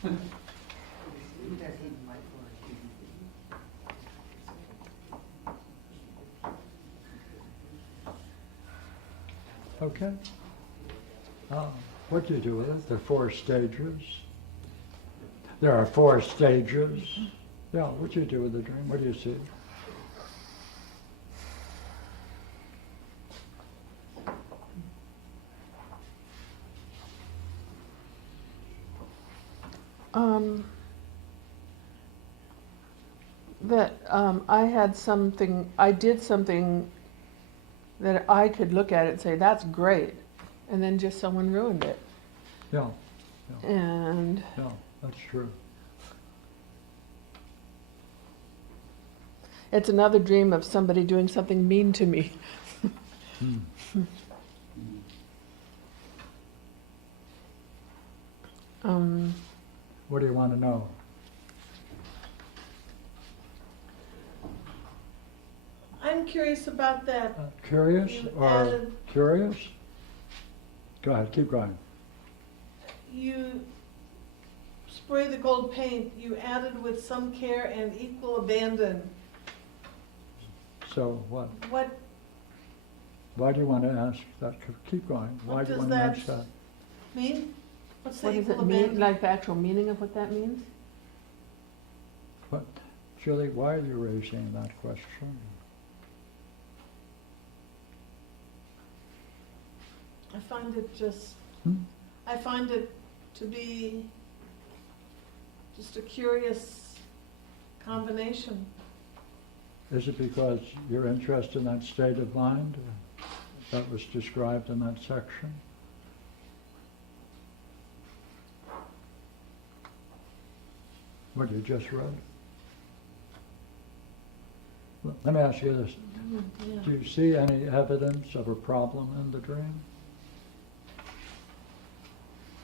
said. That he might work. Okay. What do you do with it? There are 4 stages. There are 4 stages. Yeah, what do you do with the dream? What do you see? I did something that I could look at it and say, that's great. And then just someone ruined it. Yeah, And yeah, that's true. it's another dream of somebody doing something mean to me. What do you want to know? I'm curious about that. Curious You or added- curious? Go ahead, keep going. You spray the gold paint, you added with some care and equal abandon. So what? What, Why do you want to ask that? Keep going. Why What do you does want to that ask that? mean? What's the What does equal it mean? abandon? Like the actual meaning of what that means? What? Julie, why are you raising that question? I find it just, Hmm? I find it to be just a curious combination. Is it because you're interested in that state of mind that was described in that section? What you just read? Well, let me ask you this. Yeah. Do you see any evidence of a problem in the dream?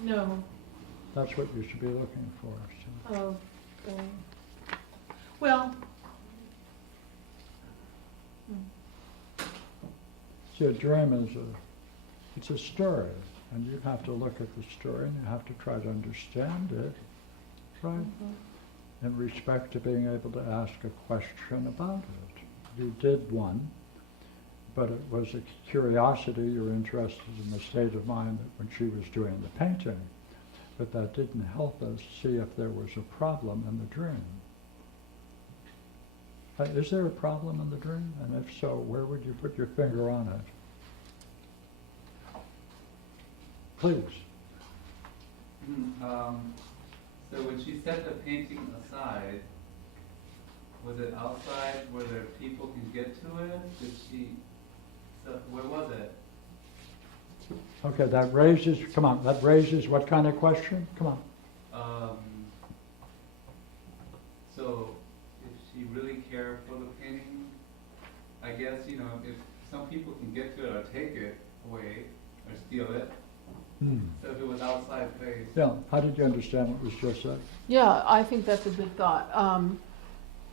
No. That's what you should be looking for. So. Okay. Well, See, a dream it's a story, and you have to look at the story and you have to try to understand it, right? In respect to being able to ask a question about it. You did one, but it was a curiosity. You're interested in the state of mind that when she was doing the painting, but that didn't help us see if there was a problem in the dream. Is there a problem in the dream? And if so, where would you put your finger on it? Please. So when she set the painting aside, was it outside where there people can get to it? Where was it? Okay, that raises, come on, that raises what kind of question? Come on. So if she really cared for the painting, I guess, if some people can get to it or take it away or steal it, so if it was outside place. Yeah, how did you understand what was just said? Yeah, I think that's a good thought.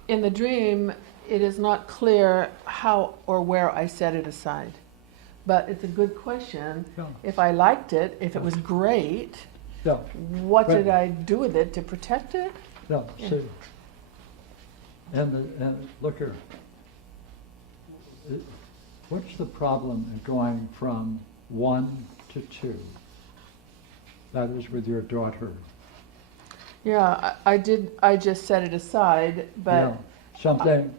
In the dream, it is not clear how or where I set it aside. But it's a good question. Yeah. If I liked it, if it was great, Yeah, what Right. did I do with it to protect it? yeah, see. And look here. What's the problem in going from 1 to 2? That is with your daughter. Yeah, I did. I just set it aside, but Yeah, something,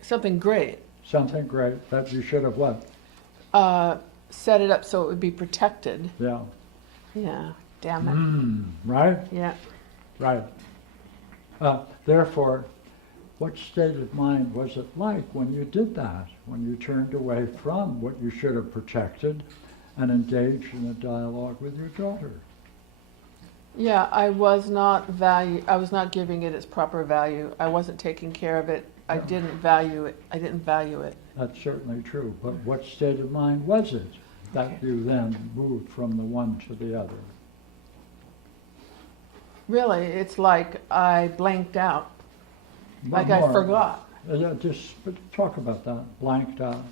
something great. Something great that you should have what? Set it up so it would be protected. Yeah. Yeah, damn it. Right? Yeah. Right. Therefore, what state of mind was it like when you did that? When you turned away from what you should have protected and engaged in a dialogue with your daughter? Yeah, I was not giving it its proper value. I wasn't taking care of it. I didn't value it. That's certainly true. But what state of mind was it that you then moved from the one to the other? Really, it's like I blanked out. Like More. I forgot. Yeah, just talk about that. Blanked out.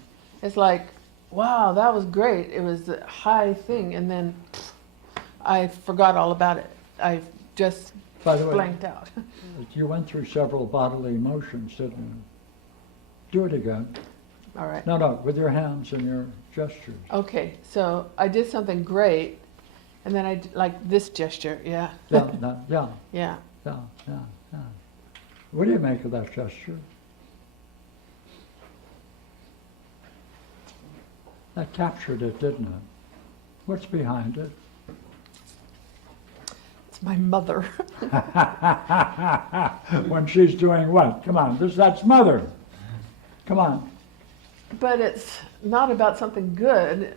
It's like, wow, that was great. It was a high thing, and then I forgot all about it. I just By the way, blanked out. you went through several bodily motions, didn't you? Do it again. All right. No, with your hands and your gestures. Okay, so I did something great, and then like this gesture, yeah. Yeah. Yeah. What do you make of that gesture? That captured it, didn't it? What's behind it? It's my mother. When she's doing what? Come on, that's mother. Come on. But it's not about something good.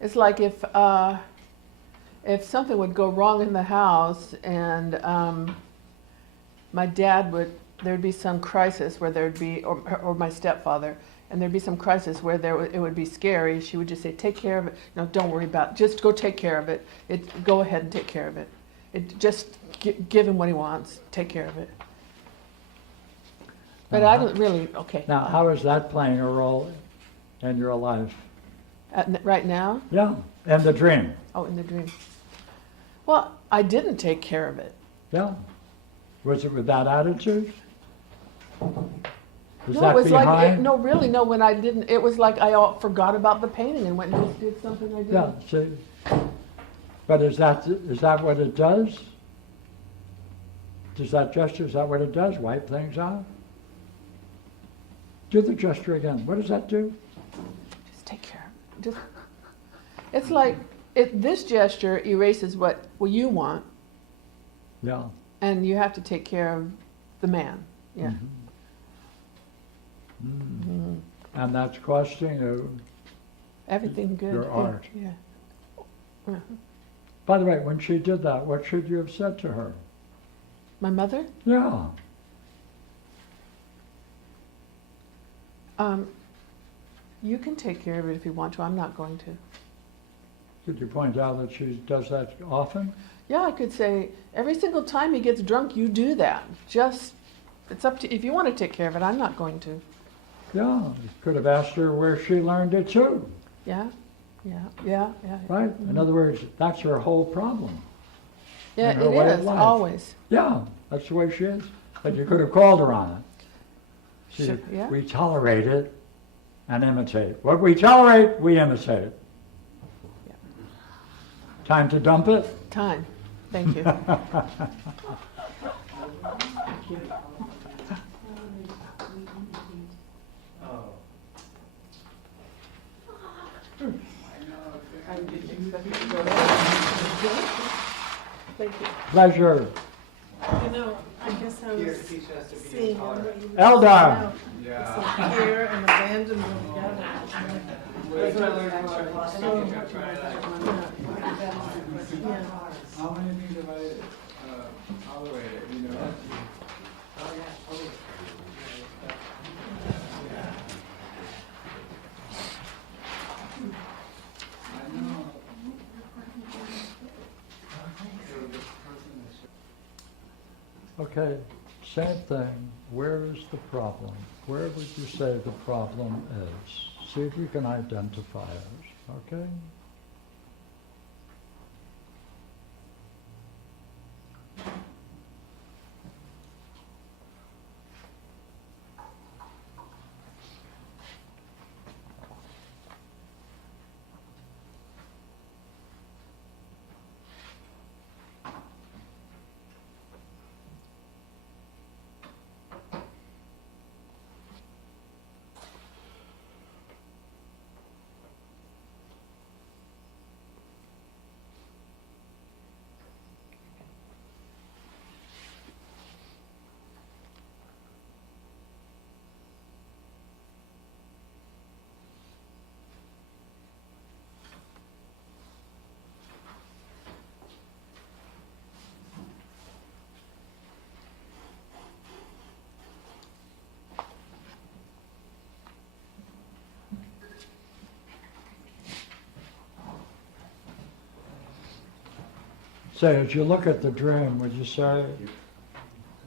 It's like if something would go wrong in the house and my dad there'd be some crisis where there'd be, or my stepfather, and there'd be some crisis where it would be scary, she would just say, take care of it. No, don't worry about it. Just go take care of it. Go ahead and take care of it. Just give him what he wants. Take care of it. But I don't really, okay. Now, how is that playing a role in your life? Right now? Yeah, and the dream. Oh, in the dream. Well, I didn't take care of it. Yeah. Was it with that attitude? Was No, that it was behind? like, no, really, no, when I didn't, it was like I forgot about the painting and went and just did something I didn't. Yeah, see. But is that what it does? Does that gesture, is that what it does? Wipe things out? Do the gesture again. What does that do? Just take care of it. It's like, this gesture erases what you want, Yeah. and you have to take care of the man. Yeah. Mm-hmm. And that's costing you. Everything good. Your Yeah, art. Yeah. Uh-huh. By the way, when she did that, what should you have said to her? My mother? Yeah. You can take care of it if you want to. I'm not going to. Did you point out that she does that often? Yeah, I could say every single time he gets drunk, you do that. It's up to, if you want to take care of it, I'm not going to. Yeah. You could have asked her where she learned it too. Yeah. Right? In other words, that's her whole problem. Yeah, in her way it of is, life. always. Yeah, that's the way she is. But you could have called her on it. See, Sure, yeah. we tolerate it and imitate. What we tolerate, we imitate. Yeah. Time to dump it? Time. Thank you. Thank you. Pleasure. You know, I guess I Pierre was teach us to be seeing intolerant. what you were Eldar. saying. Yeah. It's like here and abandonment together. What did I learn from our last So- meeting? I'm trying to- Yeah. How many things have I tolerated, you know? I know. Okay, same thing. Where is the problem? Where would you say the problem is? See if you can identify it, okay? Say, as you look at the dream, would you say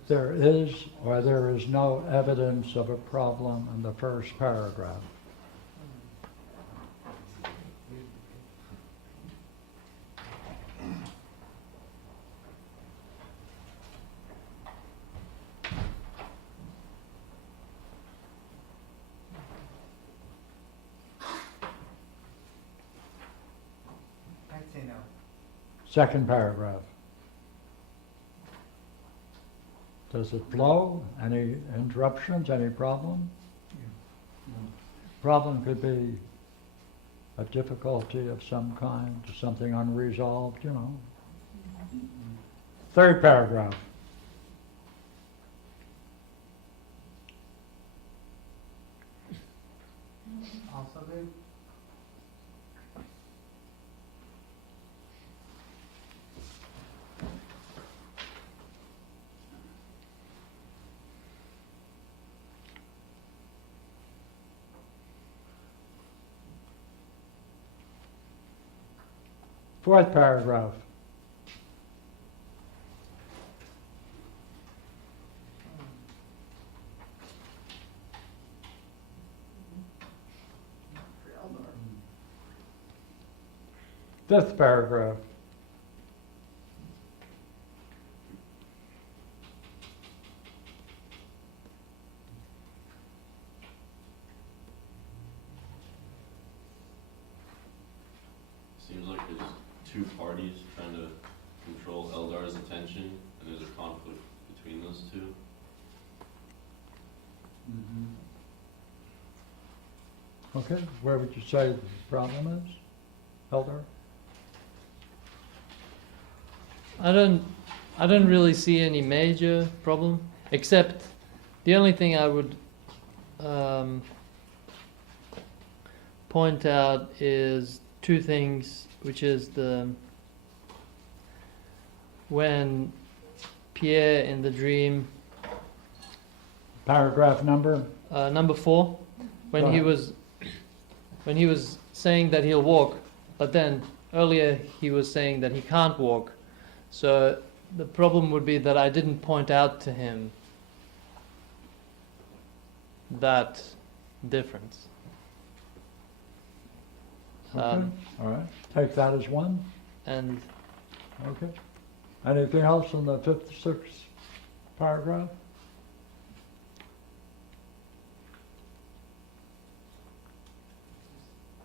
there is or there is no evidence of a problem in the first paragraph? I'd say no. Second paragraph. Does it flow? Any interruptions? Any problem? Problem could be a difficulty of some kind, something unresolved, you know. Third paragraph. Also good. Fourth paragraph. For Eldar. Fifth paragraph. Seems like there's two parties trying to control Eldar's attention, and there's a conflict between those two. Okay, where would you say the problem is, Eldar? I don't really see any major problem, except the only thing I would point out is two things, which is when Pierre in the dream, Paragraph number? number 4, when Go he ahead. was saying that he'll walk, but then earlier he was saying that he can't walk. So the problem would be that I didn't point out to him that difference. Okay, all right. Take that as one. And Okay. Anything else in the fifth, sixth paragraph?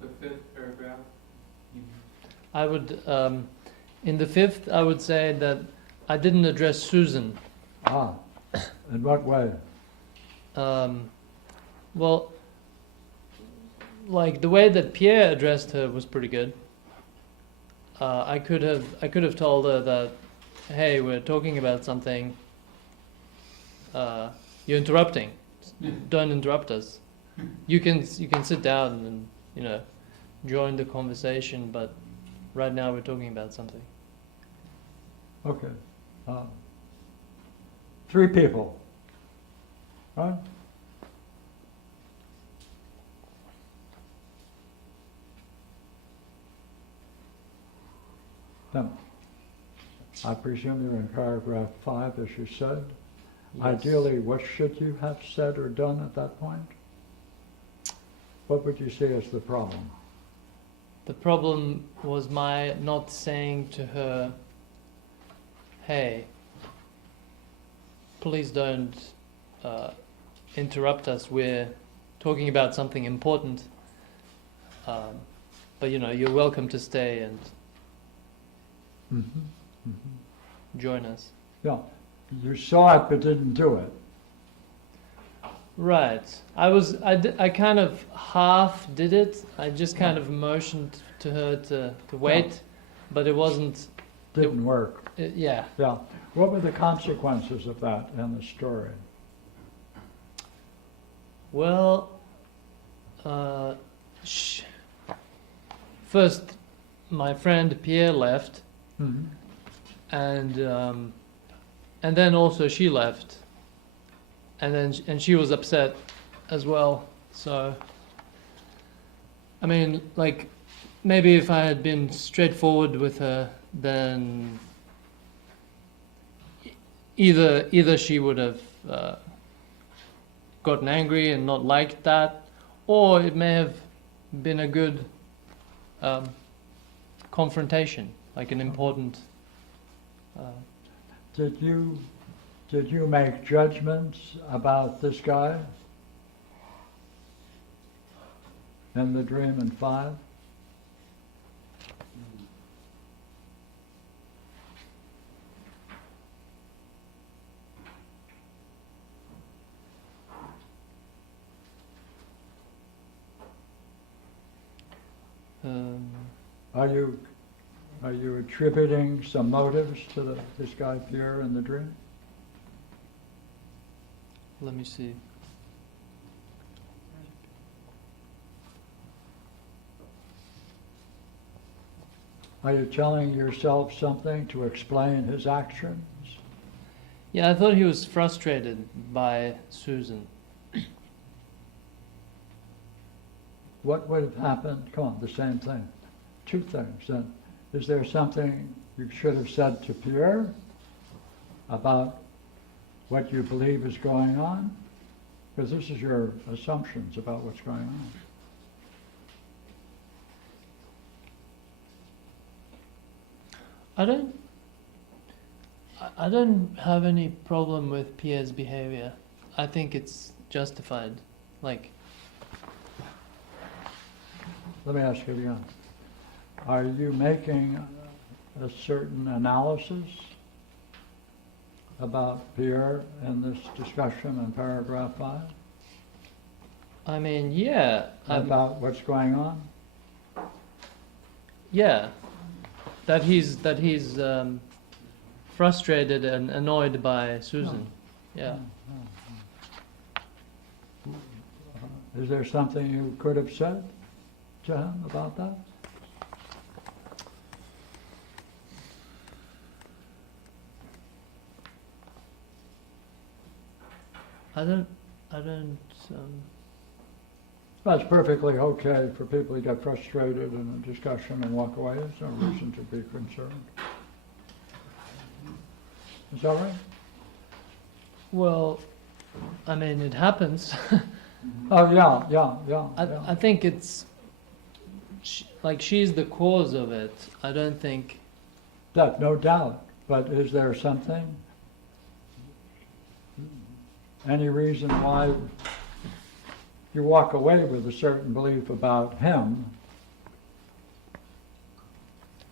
The fifth paragraph, I would, in the fifth, I would say that I didn't address Susan. Ah, in what way? Well, like the way that Pierre addressed her was pretty good. I could have told her that, hey, we're talking about something. You're interrupting. Don't interrupt us. You can sit down and join the conversation, but right now we're talking about something. Okay. 3 people, right? Now, I presume you're in paragraph 5, as you said. Yes. Ideally, what should you have said or done at that point? What would you say is the problem? The problem was my not saying to her, hey, please don't interrupt us. We're talking about something important. But you're welcome to stay and join us. Yeah, you saw it but didn't do it. Right. I kind of half did it. I just kind of motioned to her to wait, but it wasn't. Didn't work. Yeah. Yeah. What were the consequences of that in the story? Well, first, my friend Pierre left, and then also she left, and she was upset as well. So, I mean, like, maybe if I had been straightforward with her, then either she would have gotten angry and not liked that, or it may have been a good confrontation, like an important. Did you make judgments about this guy in the dream in 5? Are you attributing some motives to this guy Pierre in the dream? Let me see. Are you telling yourself something to explain his actions? Yeah, I thought he was frustrated by Susan. What would have happened? Come on, the same thing. 2 things. Then, is there something you should have said to Pierre about what you believe is going on? Because this is your assumptions about what's going on. I don't have any problem with Pierre's behavior. I think it's justified. Like, Let me ask you again. Are you making a certain analysis about Pierre in this discussion in paragraph 5? I mean, yeah. About what's going on? Yeah. That he's frustrated and annoyed by Susan. Yeah. Is there something you could have said to him about that? I don't. That's perfectly okay for people to get frustrated in a discussion and walk away. There's no reason to be concerned. Is that right? Well, I mean, it happens. Oh, yeah. I think it's like she's the cause of it. I don't think. That, no doubt. But is there something? Any reason why you walk away with a certain belief about him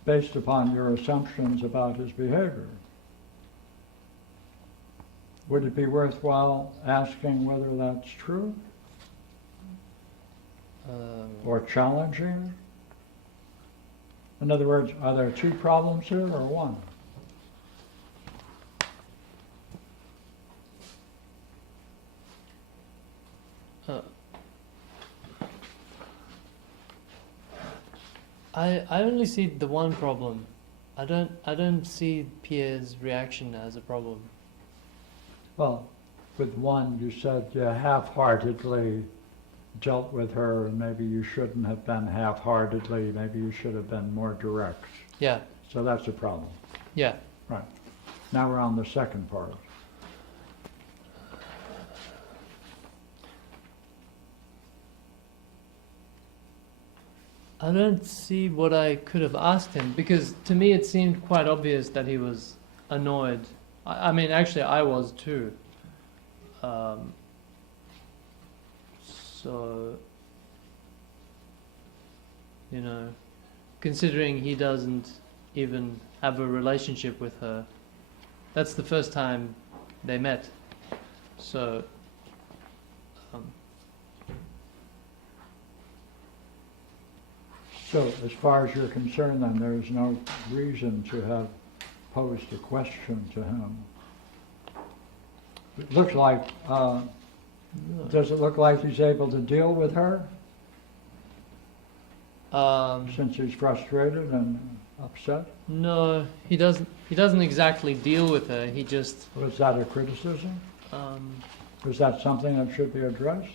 based upon your assumptions about his behavior? Would it be worthwhile asking whether that's true? Or challenging? In other words, are there 2 problems here or 1? I only see the one problem. I don't see Pierre's reaction as a problem. Well, with 1, you said you half-heartedly dealt with her, and maybe you shouldn't have been half-heartedly, maybe you should have been more direct. Yeah. So that's a problem. Yeah. Right. Now we're on the second part. I don't see what I could have asked him, because to me it seemed quite obvious that he was annoyed. I mean, actually I was too. So, you know, considering he doesn't even have a relationship with her, that's the first time they met. So, So as far as you're concerned then, there is no reason to have posed a question to him. It looks like, does it look like he's able to deal with her since he's frustrated and upset? no, he doesn't exactly deal with her. He just. Was that a criticism? Was that something that should be addressed?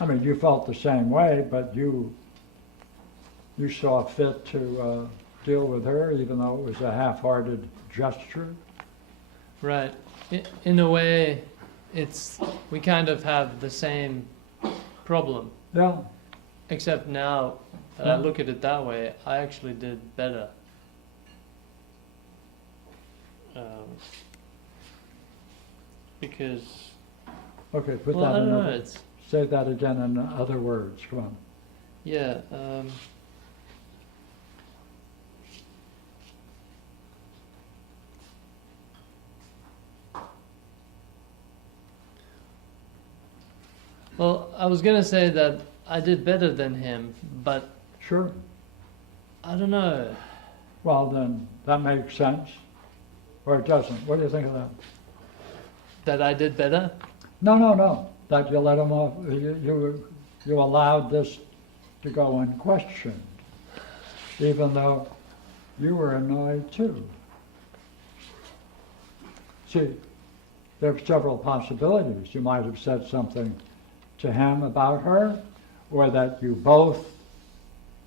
I mean, you felt the same way, but you you saw fit to deal with her, even though it was a half-hearted gesture? Right. In a way, we kind of have the same problem. Yeah. Except now that I look at it that way, I actually did better. Because, Okay, put well, I that in don't know, other, say that again in other words, come on. yeah, well, I was gonna say that I did better than him, but Sure. I don't know. Well, then, that makes sense. Or it doesn't. What do you think of that? That I did better? No. That you let him off, you allowed this to go unquestioned, even though you were annoyed too. See, there are several possibilities. You might have said something to him about her, or that you both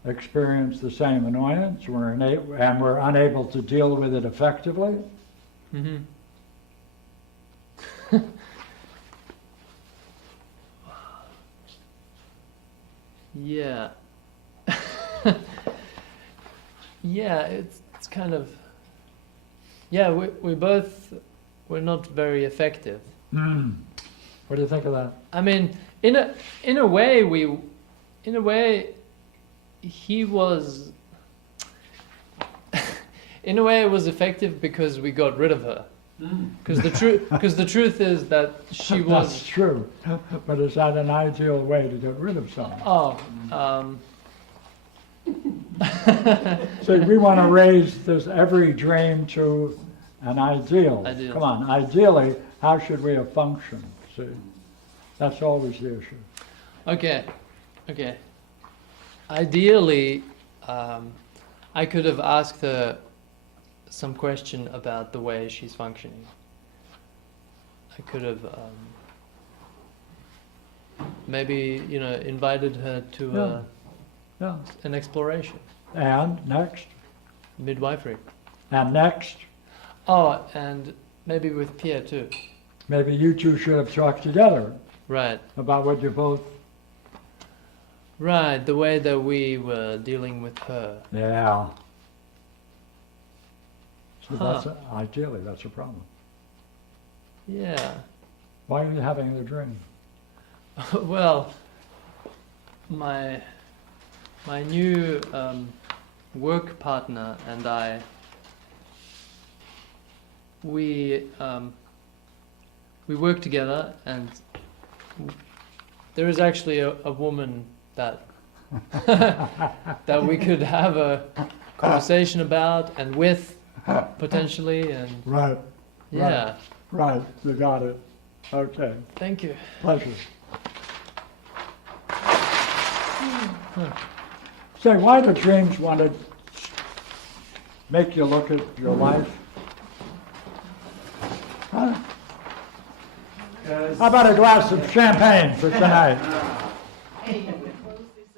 experienced the same annoyance and were unable to deal with it effectively. Mm-hmm. Yeah. Yeah, it's kind of, yeah, we both were not very effective. What do you think of that? I mean, in a way he was in a way it was effective because we got rid of her. Because the truth is that she was. That's true, but is that an ideal way to get rid of someone? Oh, So we want to raise this every dream to an ideal. Ideal. Come on, ideally, how should we have functioned? See, that's always the issue. okay. Ideally, I could have asked her some question about the way she's functioning. I could have maybe, invited her to Yeah. an exploration, And next, midwifery. and next, Oh, and maybe with Pierre too. maybe you two should have talked together Right, about what you both. right. The way that we were dealing with her. Yeah. So Huh. Ideally, that's a problem. Yeah. Why are you having the dream? Well, my new work partner and I, we work together, and there is actually a woman that that we could have a conversation about and with potentially, and Right, yeah. right, you got it. Okay, Thank you. pleasure. Say, why do dreams want to make you look at your life? Huh? How about a glass of champagne for tonight? Hey, you can close this